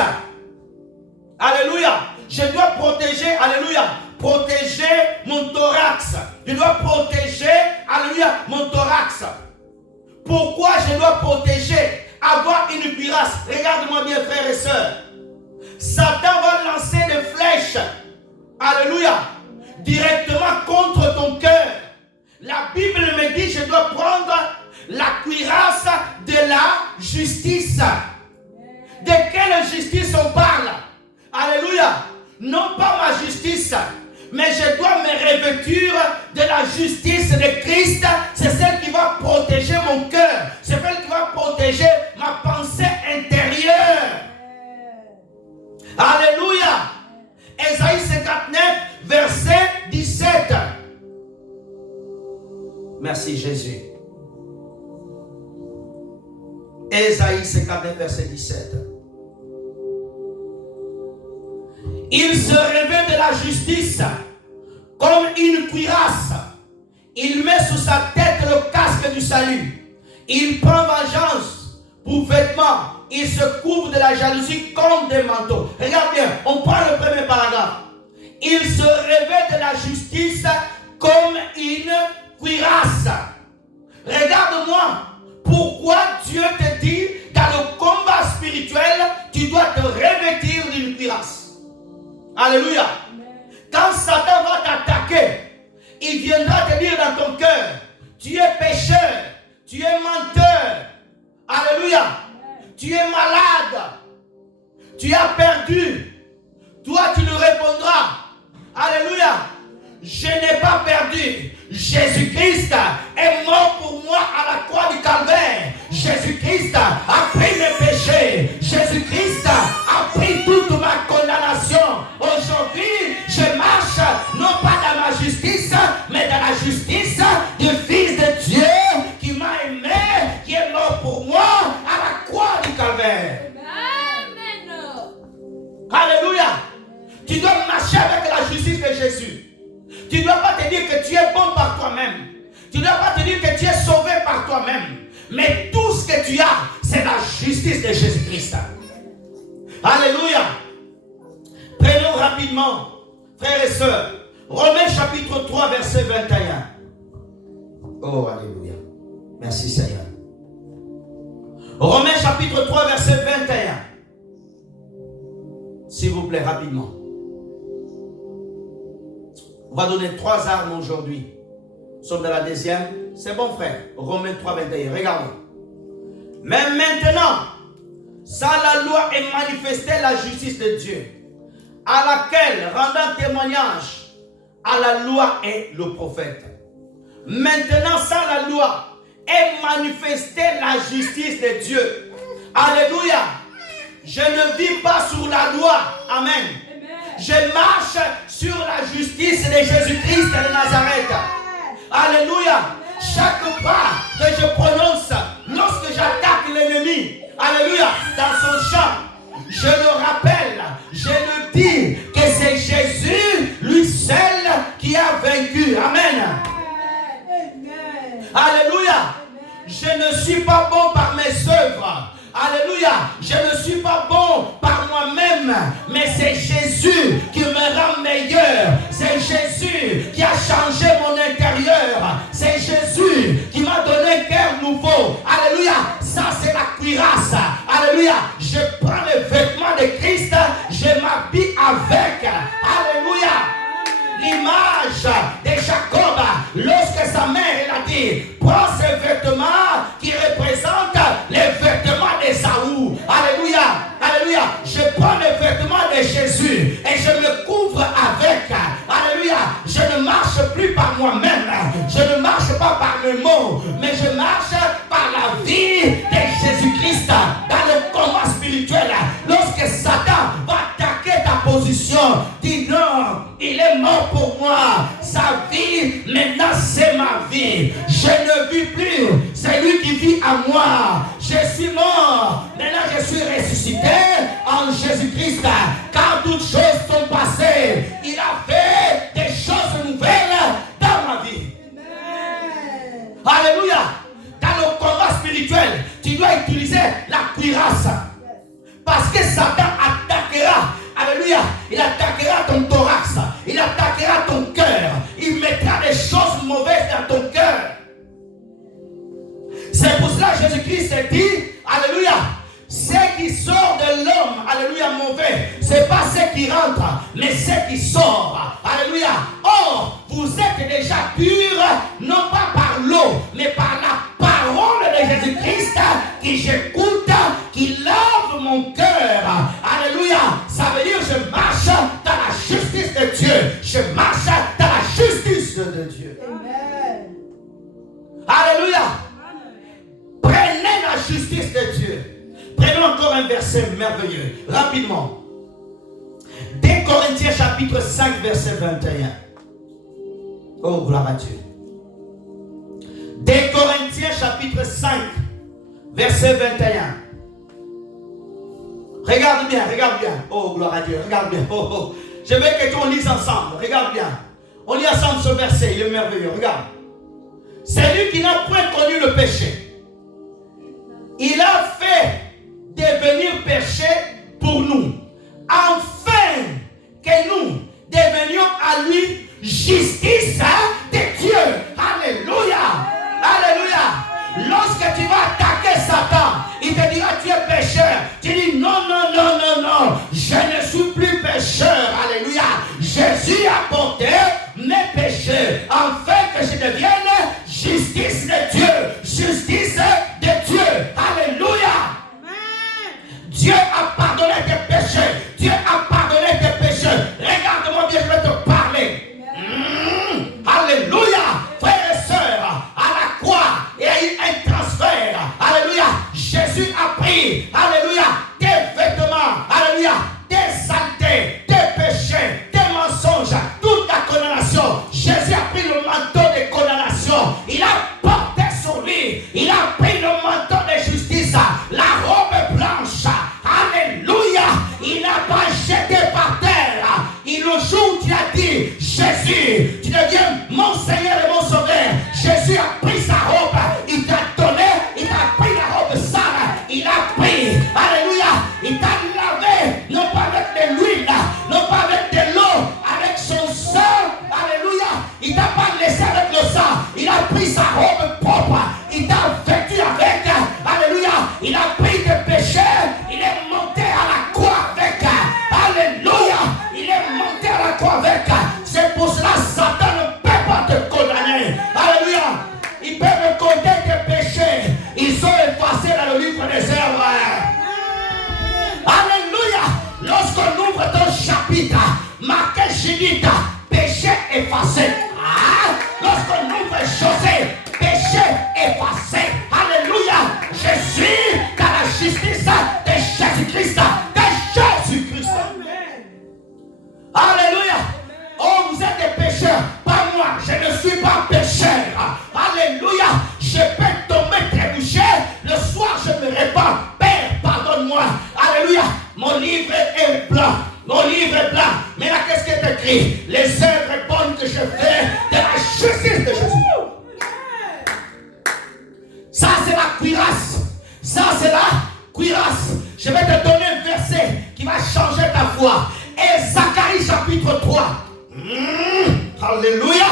Alléluia. Je dois protéger, alléluia, protéger mon thorax. Je dois protéger, alléluia, mon thorax. Pourquoi je dois protéger? Avoir une cuirasse. Regarde-moi bien, frères et sœurs. Satan va lancer des flèches, alléluia, directement contre ton cœur. La Bible me dit, je dois prendre la cuirasse de la justice. De quelle justice on parle? Alléluia. Non pas ma justice, mais je dois me revêtir de la justice de Christ. C'est celle qui va protéger mon cœur. C'est celle qui va protéger ma pensée intérieure. Alléluia. Ésaïe 59, verset 17. Merci Jésus. Ésaïe 59, verset 17. Il se revêt de la justice comme une cuirasse. Il met sous sa tête le casque du salut. Il prend vengeance pour vêtements. Il se couvre de la jalousie comme des manteaux. Regarde bien, on prend le premier paragraphe. Il se revêt de la justice comme une cuirasse. Regarde-moi. Pourquoi Dieu te dit, dans le combat spirituel, tu dois te revêtir d'une cuirasse. Alléluia. Quand Satan va t'attaquer, il viendra te dire dans ton cœur, tu es pécheur, tu es menteur. Alléluia. Tu es malade. Tu as perdu. Toi, tu lui répondras. Alléluia. Je n'ai pas perdu. Jésus-Christ est mort pour moi à la croix du Calvaire. Jésus-Christ a pris mes péchés. Jésus-Christ a pris toute ma condamnation. Aujourd'hui, je marche non pas dans ma justice, mais dans la justice du Fils de Dieu qui m'a aimé, qui est mort pour moi à la croix du Calvaire. Amen. Alléluia. Tu dois marcher avec la justice de Jésus. Tu ne dois pas te dire que tu es bon par toi-même. Tu ne dois pas te dire que tu es sauvé par toi-même. Mais tout ce que tu as, c'est la justice de Jésus-Christ. Alléluia. Prenons rapidement, frères et sœurs, Romains chapitre 3, verset 21. Oh, alléluia. Merci Seigneur. Romains chapitre 3, verset 21. S'il vous plaît, rapidement. On va donner 3 armes aujourd'hui. Nous sommes dans la deuxième. C'est bon, frère. Romains 3, 21. Regardons. Mais maintenant, sans la loi est manifestée la justice de Dieu, à laquelle, rendant témoignage à la loi et le prophète. Maintenant, sans la loi est manifestée la justice de Dieu. Alléluia. Je ne vis pas sur la loi. Amen. Je marche sur la justice de Jésus-Christ de Nazareth. Alléluia. Chaque pas que je prononce lorsque j'attaque l'ennemi, alléluia, dans son champ, je le rappelle, je le dis que c'est Jésus, lui seul, qui a vaincu. Amen. Alléluia. Je ne suis pas bon par mes œuvres. Alléluia. Je ne suis pas bon par moi-même, mais c'est Jésus qui me rend meilleur. C'est Jésus qui a changé mon intérieur. C'est Jésus qui m'a donné un cœur nouveau. Alléluia. Ça, c'est la cuirasse. Alléluia. Je prends les vêtements de Christ, je m'habille avec. Alléluia. L'image de Jacob, lorsque sa mère elle a dit, prends ces vêtements qui représentent les vêtements d'Ésaü. Alléluia, alléluia. Je prends les vêtements de Jésus et je me couvre avec. Alléluia. Je ne marche plus par moi-même. Je ne marche pas par mes mots, mais je marche par la vie de Jésus-Christ dans le combat spirituel. Lorsque Satan va attaquer ta position, dis non, il est mort pour moi. Sa vie, maintenant c'est ma vie. Je ne vis plus, c'est lui qui vit à moi. Je suis mort, maintenant je suis ressuscité en Jésus-Christ. Car toutes choses sont passées. Il a fait des choses nouvelles dans ma vie. Amen. Alléluia. Dans le combat spirituel, tu dois utiliser la cuirasse. Parce que Satan attaquera. Alléluia. Il attaquera ton thorax. Il attaquera ton cœur. Il mettra des choses mauvaises dans ton cœur. C'est pour cela que Jésus-Christ dit, alléluia, ce qui sort de l'homme, alléluia, mauvais, ce n'est pas ce qui rentre, mais ce qui sort. Alléluia. Or, vous êtes déjà purs, non pas par l'eau, mais par la parole de Jésus-Christ qui j'écoute, qui lave mon cœur. Alléluia. Ça veut dire je marche dans la justice de Dieu. Je marche dans la justice de Dieu. Amen. Alléluia. Prenez la justice de Dieu. Prenons encore un verset merveilleux. Rapidement. 2 Corinthiens chapitre 5 verset 21. Oh, gloire à Dieu. 2 Corinthiens chapitre 5 verset 21. Regarde bien, regarde bien. Oh, gloire à Dieu, regarde bien. Oh, oh. Je veux que tu lise ensemble. Regarde bien. On lit ensemble ce verset, il est merveilleux. Regarde. C'est lui qui n'a point connu le péché. Il a fait devenir péché pour nous, afin que nous devenions à lui justice de Dieu. Alléluia. Alléluia. Lorsque tu vas attaquer Satan, il te dira tu es pécheur. Tu dis non, non, non, je ne suis plus pécheur. Alléluia. Jésus a porté mes péchés afin que je devienne justice de Dieu. Justice de Dieu. Alléluia. Dieu a pardonné tes péchés. Dieu a pardonné tes péchés. Regarde-moi bien, je vais te parler. Alléluia. Frères et sœurs, à la croix, il y a eu un transfert. Alléluia. Jésus a pris, alléluia, tes vêtements. Alléluia. Tes saletés, tes péchés, tes mensonges, toute la condamnation. Jésus a pris le manteau de condamnation. Il a porté sur lui. Il a pris le manteau de justice. La robe blanche. Alléluia. Il n'a pas jeté par terre. Et le jour où tu as dit, Jésus, tu deviens mon Seigneur et mon Sauveur. Jésus a pris sa robe. Il t'a donné. Il t'a pris la robe sale. Il a pris. Alléluia. Il t'a lavé. Non pas avec de l'huile. Non pas avec de l'eau. Avec son sang. Alléluia. Il t'a pas laissé avec le sang. Il a pris sa robe propre. Il t'a vêtu avec. Alléluia. Il a pris tes péchés. Il est monté à la croix avec. Alléluia. Il est monté à la croix avec. C'est pour cela que Satan ne peut pas te condamner. Alléluia. Il peut me compter tes péchés. Ils sont effacés dans le livre des œuvres. Alléluia. Lorsqu'on ouvre ton chapitre, marqué Judith, péché effacé. Lorsqu'on ouvre José, péché effacé. Alléluia. Jésus, dans la justice de Jésus-Christ. De Jésus-Christ. Alléluia. Oh, vous êtes des pécheurs. Pas moi. Je ne suis pas pécheur. Alléluia. Je peux tomber trébucher. Le soir, je me répands. Père, pardonne-moi. Alléluia. Mon livre est blanc. Mon livre est blanc. Mais là, qu'est-ce qui est écrit? Les œuvres bonnes que je fais de la justice de Jésus. Ça, c'est la cuirasse. Ça, c'est la cuirasse. Je vais te donner un verset qui va changer ta foi. Et Zacharie chapitre 3. Alléluia.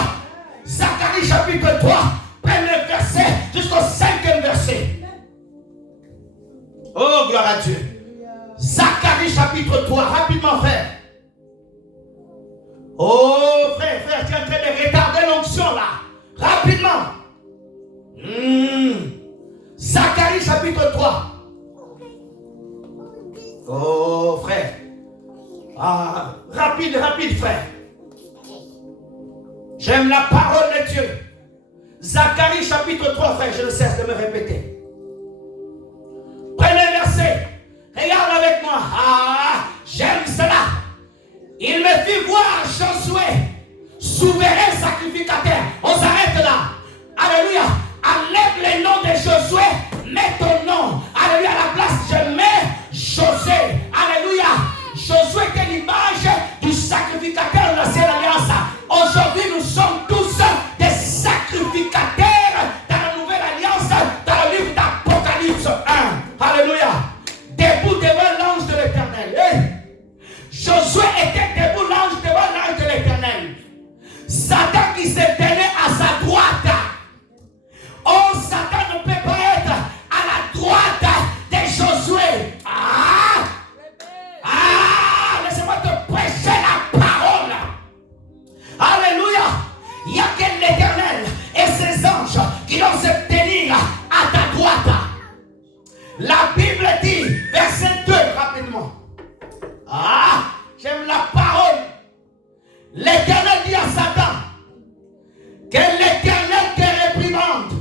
Zacharie chapitre 3. Premier verset jusqu'au 5e verset. Oh, gloire à Dieu. Zacharie chapitre 3. Rapidement, frère. Oh, frère, tu es en train de retarder l'onction là. Rapidement. Zacharie chapitre 3. Oh, frère. Rapide, frère. J'aime la parole de Dieu. Zacharie chapitre 3, frère, je ne cesse de me répéter. Premier verset. Regarde avec moi. J'aime cela. Il me fit voir Josué, souverain sacrificateur. On s'arrête là. Alléluia. Enlève les noms de Josué. Mets ton nom. Alléluia. À la place, je mets José. Alléluia. Josué était l'image du sacrificateur de l'ancienne alliance. Aujourd'hui, nous sommes tous des sacrificateurs dans la nouvelle alliance, dans le livre d'Apocalypse 1. Alléluia. Debout devant l'ange de l'Éternel. Josué était debout devant l'ange de l'Éternel. Satan qui se tenait à sa droite. Oh, Satan ne peut pas être à la droite de Josué. Laissez-moi te prêcher la parole. Alléluia. Il n'y a que l'Éternel et ses anges qui doivent se tenir à ta droite. La Bible dit, verset 2, rapidement. J'aime la parole. L'Éternel dit à Satan, que l'Éternel te réprimande.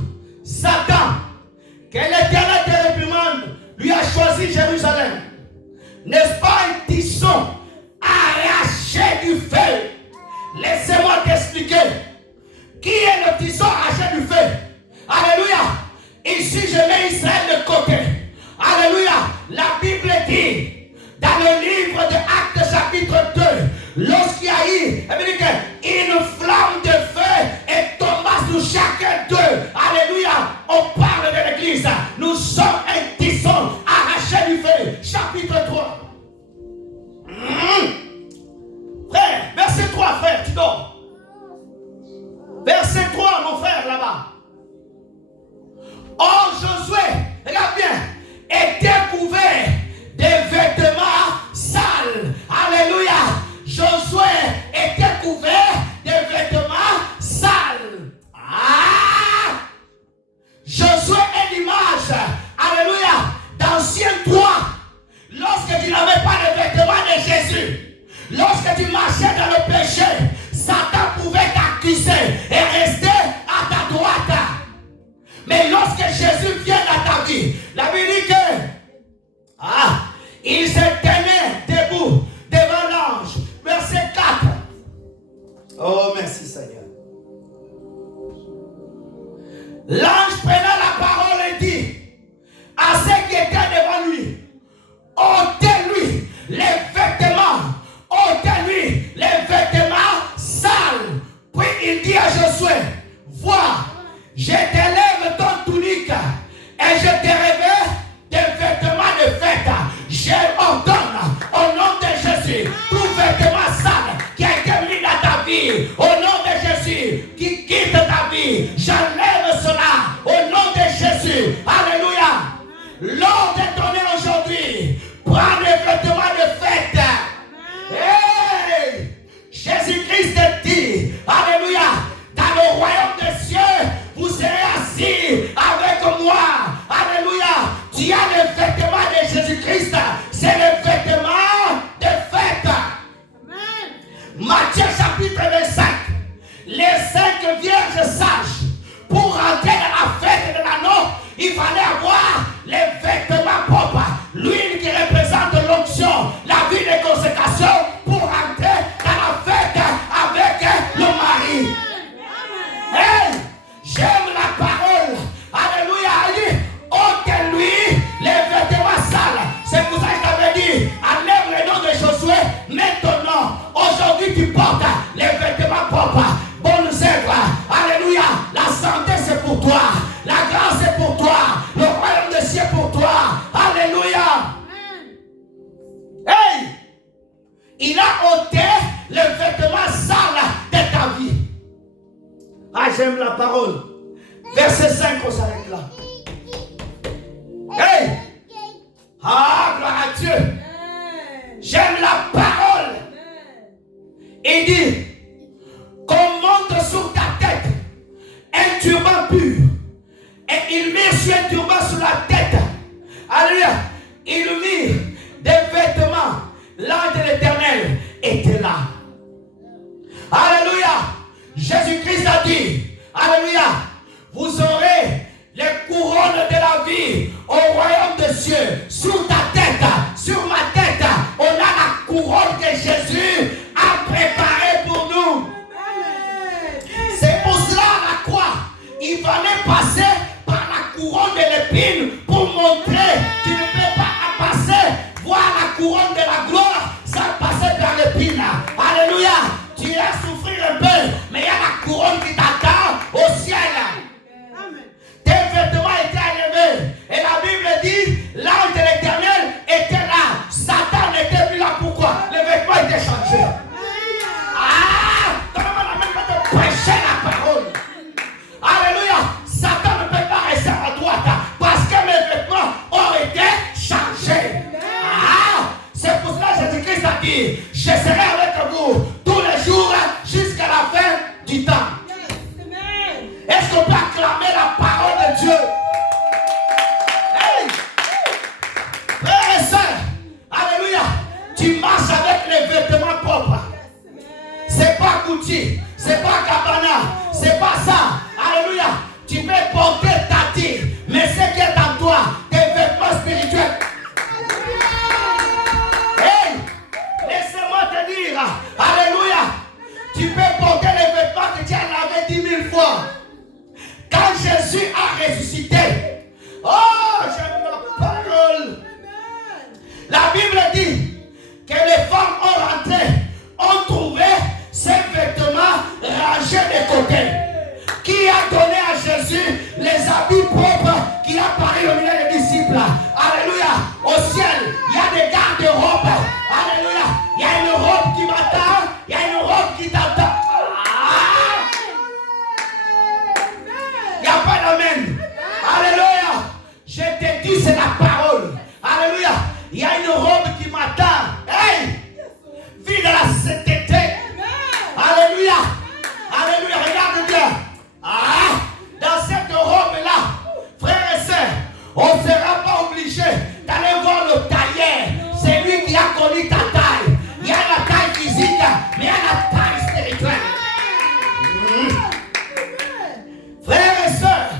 Satan, que l'Éternel te réprimande. Lui a choisi Jérusalem. N'est-ce pas un tisson arraché du feu? Laissez-moi t'expliquer. Qui est le tisson arraché du feu? Alléluia. Ici, je mets Israël de côté. Alléluia. La Bible dit, dans le livre de Actes chapitre 2, lorsqu'il y a eu une flamme de feu et tomba sur chacun d'eux. Alléluia. On parle de l'église. Nous sommes un tisson arraché du feu. Chapitre 3. Frère, verset 3, frère, tu dors. Verset 3, mon frère, là-bas. Oh, Josué, regarde bien, était couvert des vêtements sales. il a ôté le vêtement sale de ta vie. Ah, j'aime la parole. Verset 5, on s'arrête là. Hey! Ah, gloire à Dieu. J'aime la parole. Il dit qu'on montre sur ta tête un turban pur. Et il met sur un turban sur la tête. Alléluia. Il mit des vêtements. L'ange de l'Éternel était là. Alléluia. Jésus-Christ a dit, alléluia, vous aurez les couronnes de la vie au royaume des cieux. Sur ta tête, sur ma tête, on a la couronne que Jésus a préparée pour nous. C'est pour cela à la croix, il fallait passer par la couronne de l'épine pour montrer tu ne peux pas passer, voir la couronne de la gloire sans passer par l'épine. Alléluia. Tu vas souffrir un peu, mais il y a la couronne qui t'attend au ciel. Amen. Tes vêtements étaient enlevés. Et la Bible dit, l'ange de l'Éternel était là. Satan n'était plus là. Pourquoi? Les vêtements étaient changés. Ah! Donne-moi la main de prêcher la parole. Alléluia. Satan ne peut pas rester à droite parce que mes vêtements ont été changés. Ah! C'est pour cela que Jésus-Christ a dit, je serai avec vous tous les jours jusqu'à la fin du temps. Est-ce qu'on peut acclamer la parole de Dieu? Hey! Frères et sœurs, alléluia, tu marches avec les vêtements propres. C'est pas Gucci, c'est pas Gabbana, c'est pas ça. Alléluia, tu peux porter ta tire, mais ce qui est en toi, tes vêtements spirituels. Hey! Laissez-moi te dire, alléluia, tu peux porter les vêtements que tu as lavés 10 000 fois. Quand Jésus a ressuscité, oh, j'aime la parole. La Bible dit que les femmes ont rentré, ont trouvé ces vêtements rangés de côté. Qui a donné à Jésus les habits propres qui a parlé au milieu des disciples? Alléluia. Au ciel, il y a des garde-robes. Alléluia. Il y a une robe qui m'attend, il y a une robe qui t'attend. Il n'y a pas d'amen. Alléluia. Je te dis, c'est la parole. Alléluia. Il y a une robe qui m'attend. Hey! Vie de la sainteté. Alléluia. Alléluia. Regarde bien. Ah! Dans cette robe-là, frères et sœurs, on ne sera pas obligé d'aller voir le tailleur. C'est lui qui a connu ta taille. Il y a la taille physique, mais il y a la taille spirituelle. Frères et sœurs,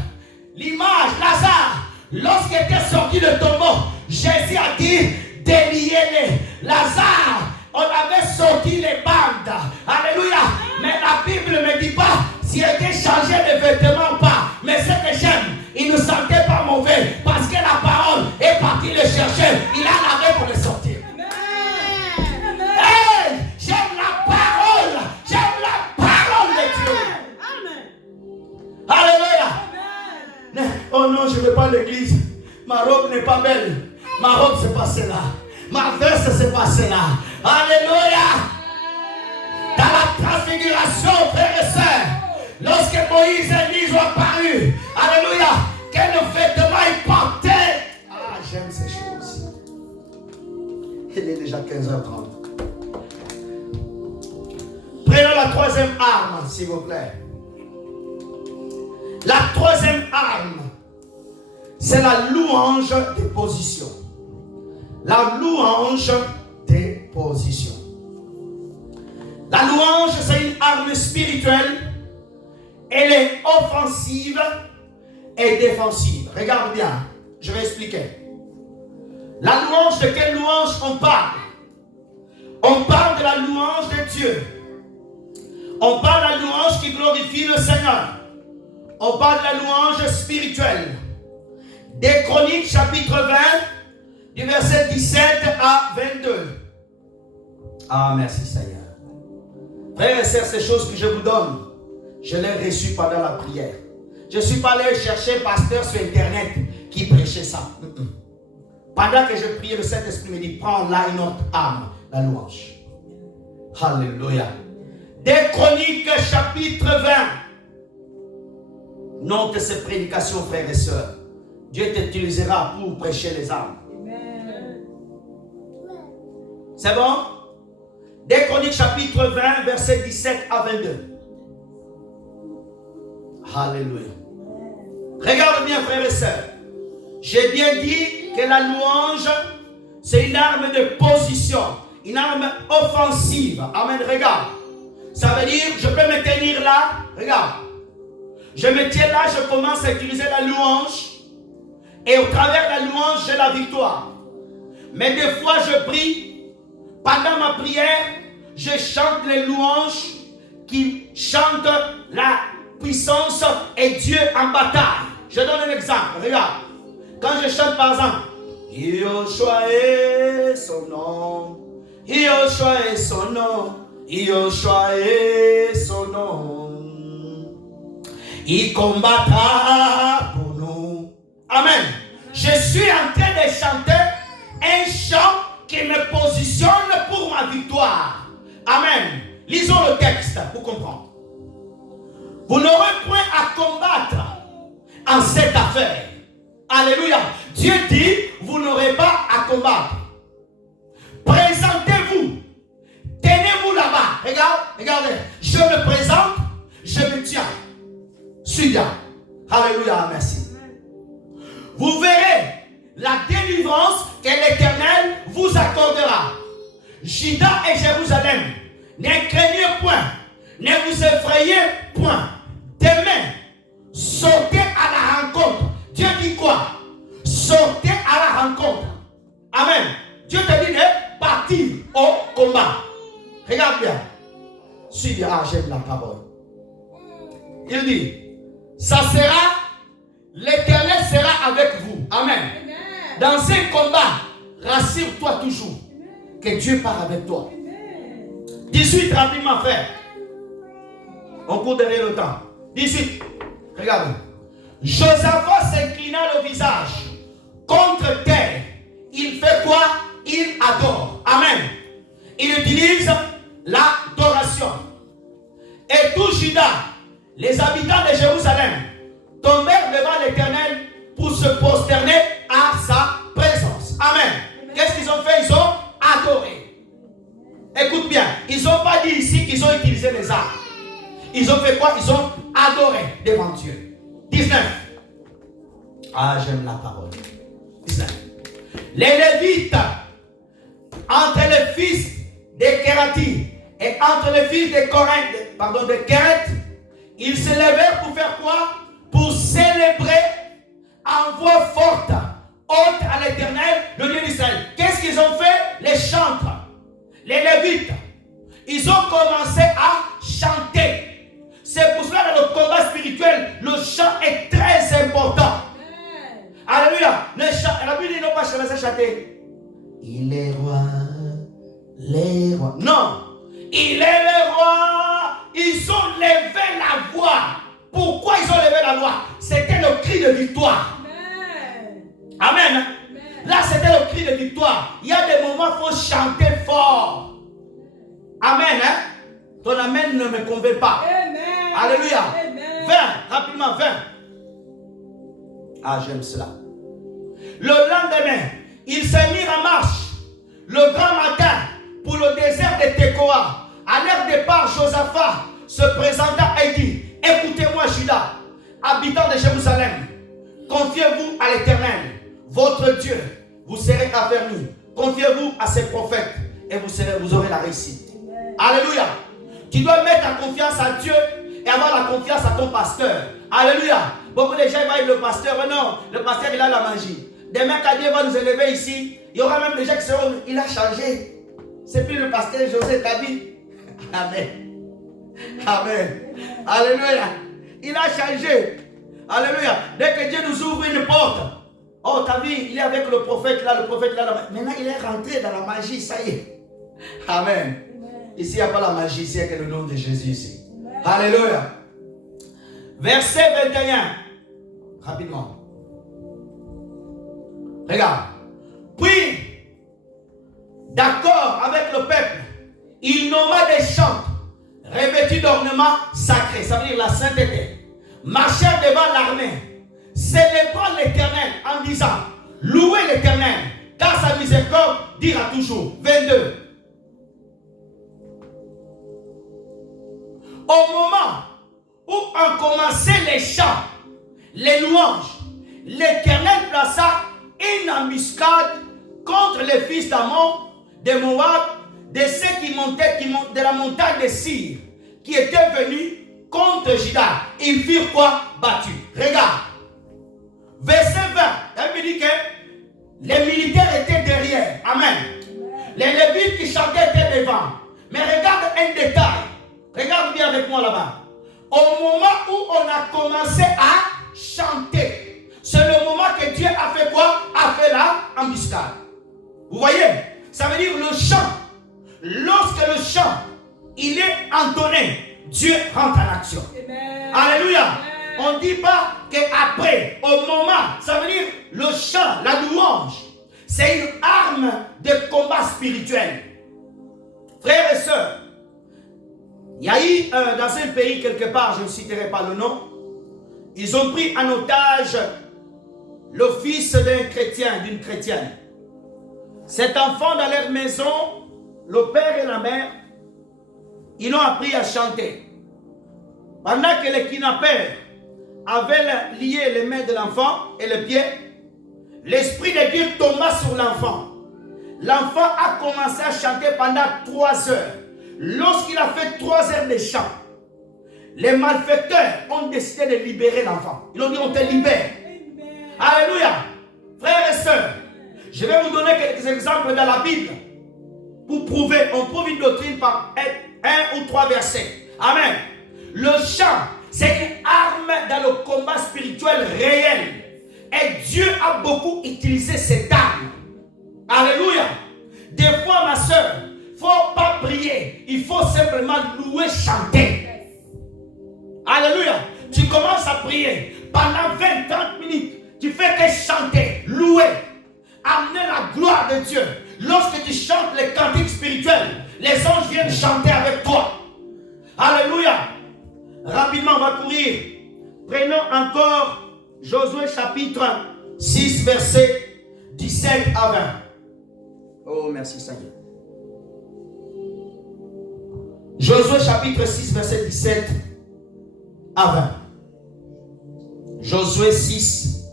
l'image, Lazare, lorsqu'il était sorti de tombeau, Jésus a dit, déliez-les. Lazare, on avait sorti les bandes. Alléluia. Mais la Bible ne me dit pas s'il était changé de vêtements ou pas. Mais ce que j'aime, il ne sentait pas mauvais parce que la parole est partie le chercher. Il a lavé pour le sortir. Hey, j'aime la parole. J'aime la parole de Dieu. Alléluia. Oh non, je ne vais pas à l'église. Ma robe n'est pas belle. Ma robe, c'est pas celle-là. Ma veste, c'est pas celle-là. Alléluia. Dans la transfiguration, frères et sœurs, lorsque Moïse et Élie ont apparu, alléluia, quel vêtement ils portaient. Ah, j'aime ces choses. Il est déjà 15h30. Prenons la troisième arme, s'il vous plaît. La troisième arme, c'est la louange des positions. La louange des positions. La louange, c'est une arme spirituelle. Elle est offensive et défensive. Regarde bien, je vais expliquer. La louange, de quelle louange on parle? On parle de la louange de Dieu. On parle de la louange qui glorifie le Seigneur. On parle de la louange spirituelle. Des Chroniques, chapitre 20, du verset 17 à 22. Ah, merci Seigneur. Frères et sœurs, ces choses que je vous donne, je les ai reçues pendant la prière. Je ne suis pas allé chercher pasteur sur internet qui prêchait ça. Pendant que je priais, le Saint-Esprit me dit, prends là une autre arme, la louange. Alléluia. Des Chroniques, chapitre 20. Note ces prédications, frères et sœurs. Dieu t'utilisera pour prêcher les âmes. C'est bon? Des Chroniques, chapitre 20, versets 17 à 22. Alléluia. Regarde bien, frères et sœurs. J'ai bien dit que la louange, c'est une arme de position, une arme offensive. Amen, regarde. Ça veut dire, je peux me tenir là, regarde. Je me tiens là, je commence à utiliser la louange. Et au travers de la louange, j'ai la victoire. Mais des fois, je prie. Pendant ma prière, je chante les louanges qui chantent la puissance et Dieu en bataille. Je donne un exemple, regarde. Quand je chante par exemple, Yoshua est son nom, Yoshua est son nom, Yoshua est son nom, il combattra pour nous. Amen. Je suis en train de chanter un chant qui me positionne pour ma victoire. Amen. Lisons le texte pour comprendre. Vous n'aurez point à combattre en cette affaire. Alléluia. Dieu dit, vous n'aurez pas à combattre. Présentez-vous. Tenez-vous là-bas. Regardez. Je me présente, je me tiens. Suis bien. Alléluia, merci. Vous verrez la délivrance que l'Éternel vous accordera. Juda et Jérusalem, ne craignez point, ne vous effrayez point. Demain, sortez à la rencontre. Dieu dit quoi? Sortez à la rencontre. Amen. Dieu te dit de partir au combat. Regarde bien. Suis bien. Ah, j'aime la parole. Il dit, ça sera, l'Éternel sera avec vous. Amen. Dans ces combats, rassure-toi toujours que Dieu part avec toi. 18, rapidement, frère. On court derrière le temps. 18, regarde. Josaphat s'inclina le visage contre terre. Il fait quoi? Il adore. Amen. Il utilise l'adoration. Et tout Juda, les habitants de Jérusalem, tombèrent devant l'Éternel pour se prosterner à sa présence. Amen. Qu'est-ce qu'ils ont fait? Ils ont adoré. Écoute bien, ils n'ont pas dit ici qu'ils ont utilisé les armes. Ils ont fait quoi? Ils ont adoré devant Dieu. 19. Ah, j'aime la parole. 19. Les Lévites, entre les fils de Kérati et entre les fils de Kéret, ils se levèrent pour faire quoi? Pour célébrer en voix forte, haute à l'Éternel, le Dieu d'Israël. Qu'est-ce qu'ils ont fait? Les chantres, les Lévites, ils ont commencé à chanter. C'est pour cela que dans le combat spirituel, le chant est très important. Alléluia. La Bible n'a pas chanté. Il est roi, les rois. Non, il est le roi. Ils ont levé la voix. Pourquoi ils ont levé la voix? C'était le cri de victoire. Amen. Amen. Là, c'était le cri de victoire. Il y a des moments où il faut chanter fort. Amen. Hein? Ton amen ne me convainc pas. Amen. Alléluia. Amen. 20, rapidement, 20. Ah, j'aime cela. Le lendemain, ils se mirent en marche le grand matin pour le désert de Tekoa. À leur départ, Josaphat se présenta et dit: écoutez-moi, Juda, habitants de Jérusalem, confiez-vous à l'Éternel, votre Dieu, vous serez affermis. Confiez-vous à ses prophètes et vous aurez la réussite. Alléluia. Tu dois mettre ta confiance à Dieu et avoir la confiance à ton pasteur. Alléluia. Beaucoup de gens voient le pasteur. Non, le pasteur il a la magie. Demain quand Dieu va nous élever ici, il y aura même des gens qui seront. Il a changé. C'est plus le pasteur José David. Amen. Amen. Alléluia. Il a changé. Alléluia. Dès que Dieu nous ouvre une porte. Oh, t'as vu, il est avec le prophète là, Maintenant, il est rentré dans la magie, ça y est. Amen. Ici, il n'y a pas la magie, ici, il n'y a que le nom de Jésus ici. Alléluia. Verset 21. Rapidement. Regarde. Puis, d'accord avec le peuple, il nomma des chantres revêtus d'ornements sacrés, ça veut dire la sainteté, marchèrent devant l'armée, célébrant l'Éternel en disant, louez l'Éternel, car sa miséricorde dira toujours. 22. Au moment où on commençait les chants, les louanges, l'Éternel plaça une embuscade contre les fils d'Ammon, de Moab, de ceux qui montaient de la montagne de Sir, qui étaient venus contre Juda. Ils furent quoi? Battus. Regarde. Verset 20. Elle me dit que les militaires étaient derrière. Amen. Les Lévites qui chantaient étaient devant. Mais regarde un détail. Regarde bien avec moi là-bas. Au moment où on a commencé à chanter, c'est le moment que Dieu a fait quoi? A fait la embuscade. Vous voyez? Ça veut dire le chant. Lorsque le chant, il est entonné, Dieu rentre en action. Amen. Alléluia. Amen. On ne dit pas qu'après, au moment, ça veut dire le chant, la louange, c'est une arme de combat spirituel. Frères et sœurs, il y a eu dans un pays quelque part, je ne citerai pas le nom, ils ont pris en otage le fils d'un chrétien, d'une chrétienne. Cet enfant dans leur maison, le père et la mère, ils ont appris à chanter. Pendant que les kidnappeurs avaient lié les mains de l'enfant et les pieds, l'Esprit de Dieu tomba sur l'enfant. L'enfant a commencé à chanter pendant 3 heures. Lorsqu'il a fait 3 heures de chant, les malfaiteurs ont décidé de libérer l'enfant. Ils ont dit, on te libère. Alléluia. Frères et sœurs, je vais vous donner quelques exemples dans la Bible pour prouver. On prouve une doctrine par 1 ou 3 versets. Amen. Le chant, c'est une arme dans le combat spirituel réel. Et Dieu a beaucoup utilisé cette arme. Alléluia. Des fois, ma soeur, il ne faut pas prier. Il faut simplement louer, chanter. Alléluia. Tu commences à prier. Pendant 20-30 minutes, tu fais que chanter, louer, amener la gloire de Dieu. Lorsque tu chantes les cantiques spirituels, les anges viennent chanter avec toi. Alléluia. Rapidement, on va courir. Prenons encore Josué chapitre 6, verset 17 à 20. Oh, merci Seigneur. Josué chapitre 6, verset 17 à 20. Josué 6,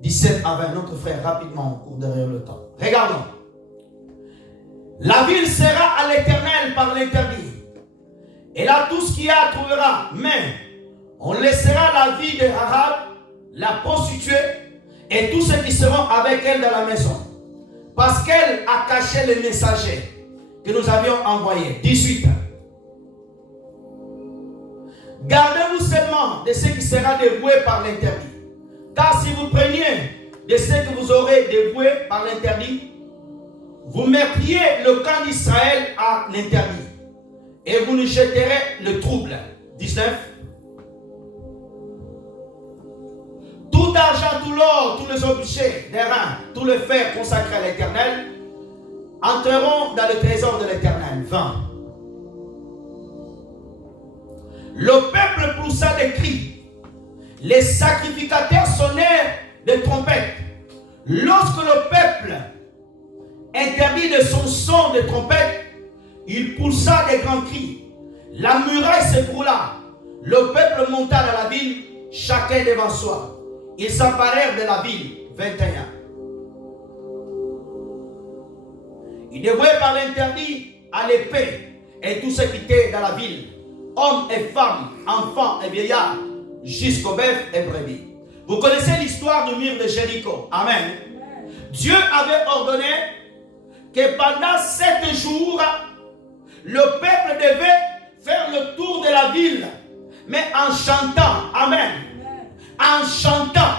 17 à 20. Notre frère, rapidement, on court derrière le temps. Regardons. La ville sera à l'Éternel par l'interdit. Et là, tout ce qu'il y a trouvera. Mais on laissera la vie de Rahab, la prostituée, et tous ceux qui seront avec elle dans la maison. Parce qu'elle a caché les messagers que nous avions envoyés. 18. Gardez-vous seulement de ce qui sera dévoué par l'interdit. Car si vous preniez de ce que vous aurez dévoué par l'interdit, vous mettriez le camp d'Israël à l'interdit. Et vous nous jetterez le trouble. 19. Tout argent, tout l'or, tous les objets des reins, tout le fer consacré à l'Éternel entreront dans le trésor de l'Éternel. 20. Le peuple poussa des cris. Les sacrificateurs sonnèrent des trompettes. Lorsque le peuple interdit de son son de trompette, il poussa des grands cris. La muraille s'ébroula. Le peuple monta dans la ville, chacun devant soi. Ils s'emparèrent de la ville. 21. Ils dévouaient par l'interdit à l'épée et tous ceux qui étaient dans la ville, hommes et femmes, enfants et vieillards, jusqu'aux bœufs et brebis. Vous connaissez l'histoire du mur de Jéricho. Amen. Dieu avait ordonné que pendant 7 jours, le peuple devait faire le tour de la ville, mais en chantant. Amen. En chantant.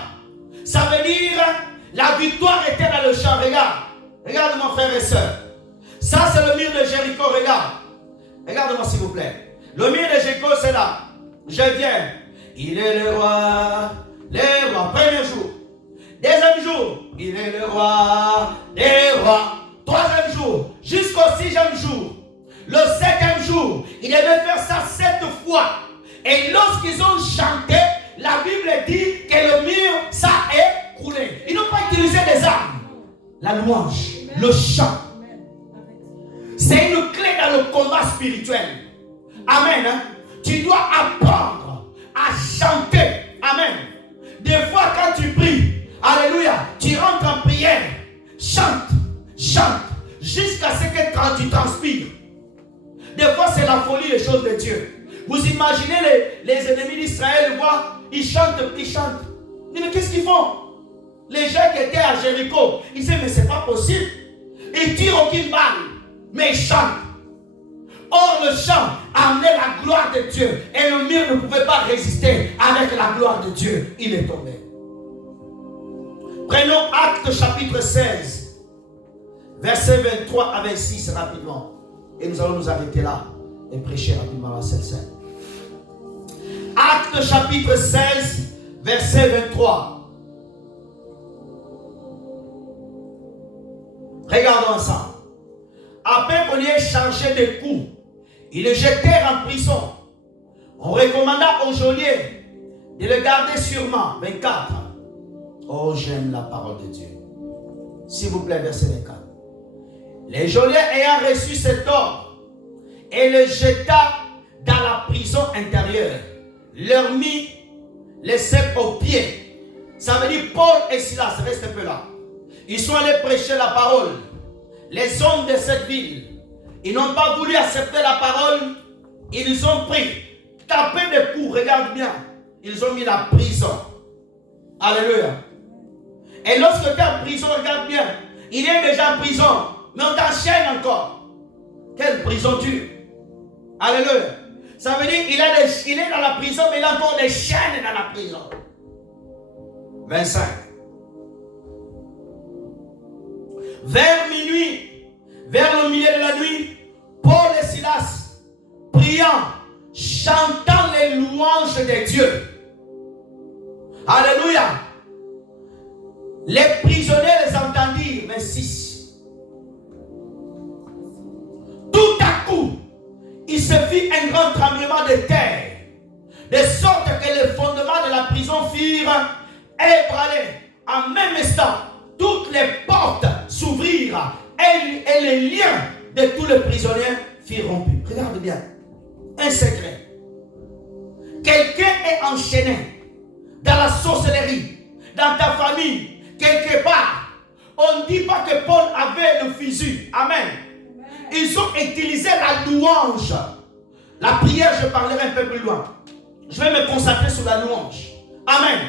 Ça veut dire la victoire était dans le chant. Regarde. Regarde mon frère et soeur. Ça c'est le mur de Jéricho. Regarde. Regarde-moi s'il vous plaît. Le mur de Jéricho c'est là. Je viens. Il est le roi. Le roi. Premier jour. Deuxième jour. Il est le roi. Les rois. Troisième jour. Jusqu'au 6e jour. Le 7 Ils devaient faire ça 7 fois. Et lorsqu'ils ont chanté, la Bible dit que le mur, ça est coulé. Ils n'ont pas utilisé des armes. La louange, le chant. C'est une clé dans le combat spirituel. Amen. Hein? Tu dois apprendre à chanter. Amen. Des fois quand tu pries, alléluia, tu rentres en prière, chante, chante, jusqu'à ce que tu transpires. Des fois c'est la folie des choses de Dieu. Vous imaginez les ennemis d'Israël, ils chantent. Mais qu'est-ce qu'ils font? Les gens qui étaient à Jéricho, ils disaient mais c'est pas possible. Ils tirent aucune balle, mais ils chantent. Or le chant amenait la gloire de Dieu et le mur ne pouvait pas résister avec la gloire de Dieu. Il est tombé. Prenons Actes chapitre 16, versets 23 à 26 rapidement. Et nous allons nous arrêter là et prêcher rapidement la Sainte Seine. Actes chapitre 16, verset 23. Regardons ensemble. Après qu'on y ait chargé des coups, ils le jetèrent en prison. On recommanda au geôlier de le garder sûrement. 24. Oh, j'aime la parole de Dieu. S'il vous plaît, verset 24. Les geôliers ayant reçu cet ordre et le jeta dans la prison intérieure, leur mit les ceps aux pieds. Ça veut dire Paul et Silas, reste un peu là. Ils sont allés prêcher la parole. Les hommes de cette ville, ils n'ont pas voulu accepter la parole. Ils ont pris, tapé des coups, regarde bien. Ils ont mis la prison. Alléluia. Et lorsque tu es en prison, regarde bien. Il est déjà en prison, mais on t'enchaîne encore. Quelle prison dure. Alléluia. Ça veut dire qu'il est dans la prison, mais il a encore des chaînes dans la prison. 25. Vers minuit, vers le milieu de la nuit, Paul et Silas, priant, chantant les louanges de Dieu. Alléluia. Les prisonniers les entendirent. 26. Tout à coup, il se fit un grand tremblement de terre, de sorte que les fondements de la prison furent ébranlés. En même instant, toutes les portes s'ouvrirent et les liens de tous les prisonniers furent rompus. Regarde bien. Un secret. Quelqu'un est enchaîné dans la sorcellerie, dans ta famille, quelque part. On ne dit pas que Paul avait le fusil. Amen. Ils ont utilisé la louange. La prière, je parlerai un peu plus loin. Je vais me concentrer sur la louange. Amen.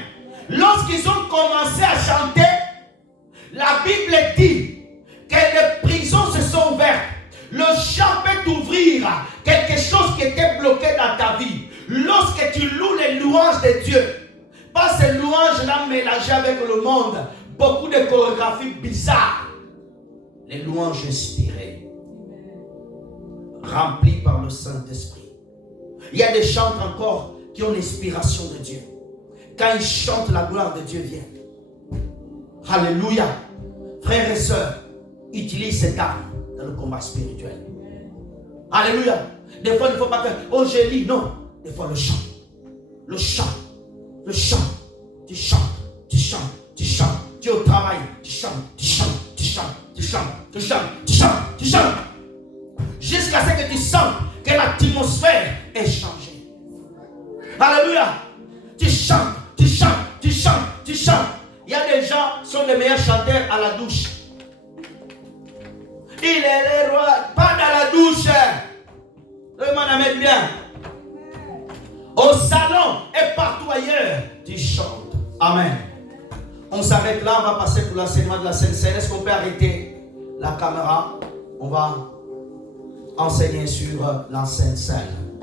Lorsqu'ils ont commencé à chanter, la Bible dit que les prisons se sont ouvertes. Le chant peut ouvrir quelque chose qui était bloqué dans ta vie. Lorsque tu loues les louanges de Dieu, pas ces louanges-là mélangées avec le monde, beaucoup de chorégraphies bizarres. Les louanges inspirées, remplies par le Saint-Esprit. Il y a des chantres encore qui ont l'inspiration de Dieu. Quand ils chantent, la gloire de Dieu vient. Alléluia. Frères et sœurs, utilisez cette arme dans le combat spirituel. Alléluia. Des fois, il ne faut pas que, oh, je lis. Non. Des fois, le chant. Le chant. Le chant. Tu chantes. Tu chantes. Tu chantes. Tu es au travail. Tu chantes. Tu chantes. Tu chantes. Tu chantes. Tu chantes. Tu chantes. Tu chantes. Jusqu'à ce que tu sens que l'atmosphère est changée. Alléluia. Tu chantes. Tu chantes. Tu chantes. Tu chantes. Il y a des gens qui sont les meilleurs chanteurs à la douche. Il est le roi, pas dans la douche. Le monde bien. Au salon et partout ailleurs, tu chantes. Amen. On s'arrête là, on va passer pour l'enseignement de la Sainte Seine. Est-ce qu'on peut arrêter la caméra? On va enseigner sur la Sainte Seine.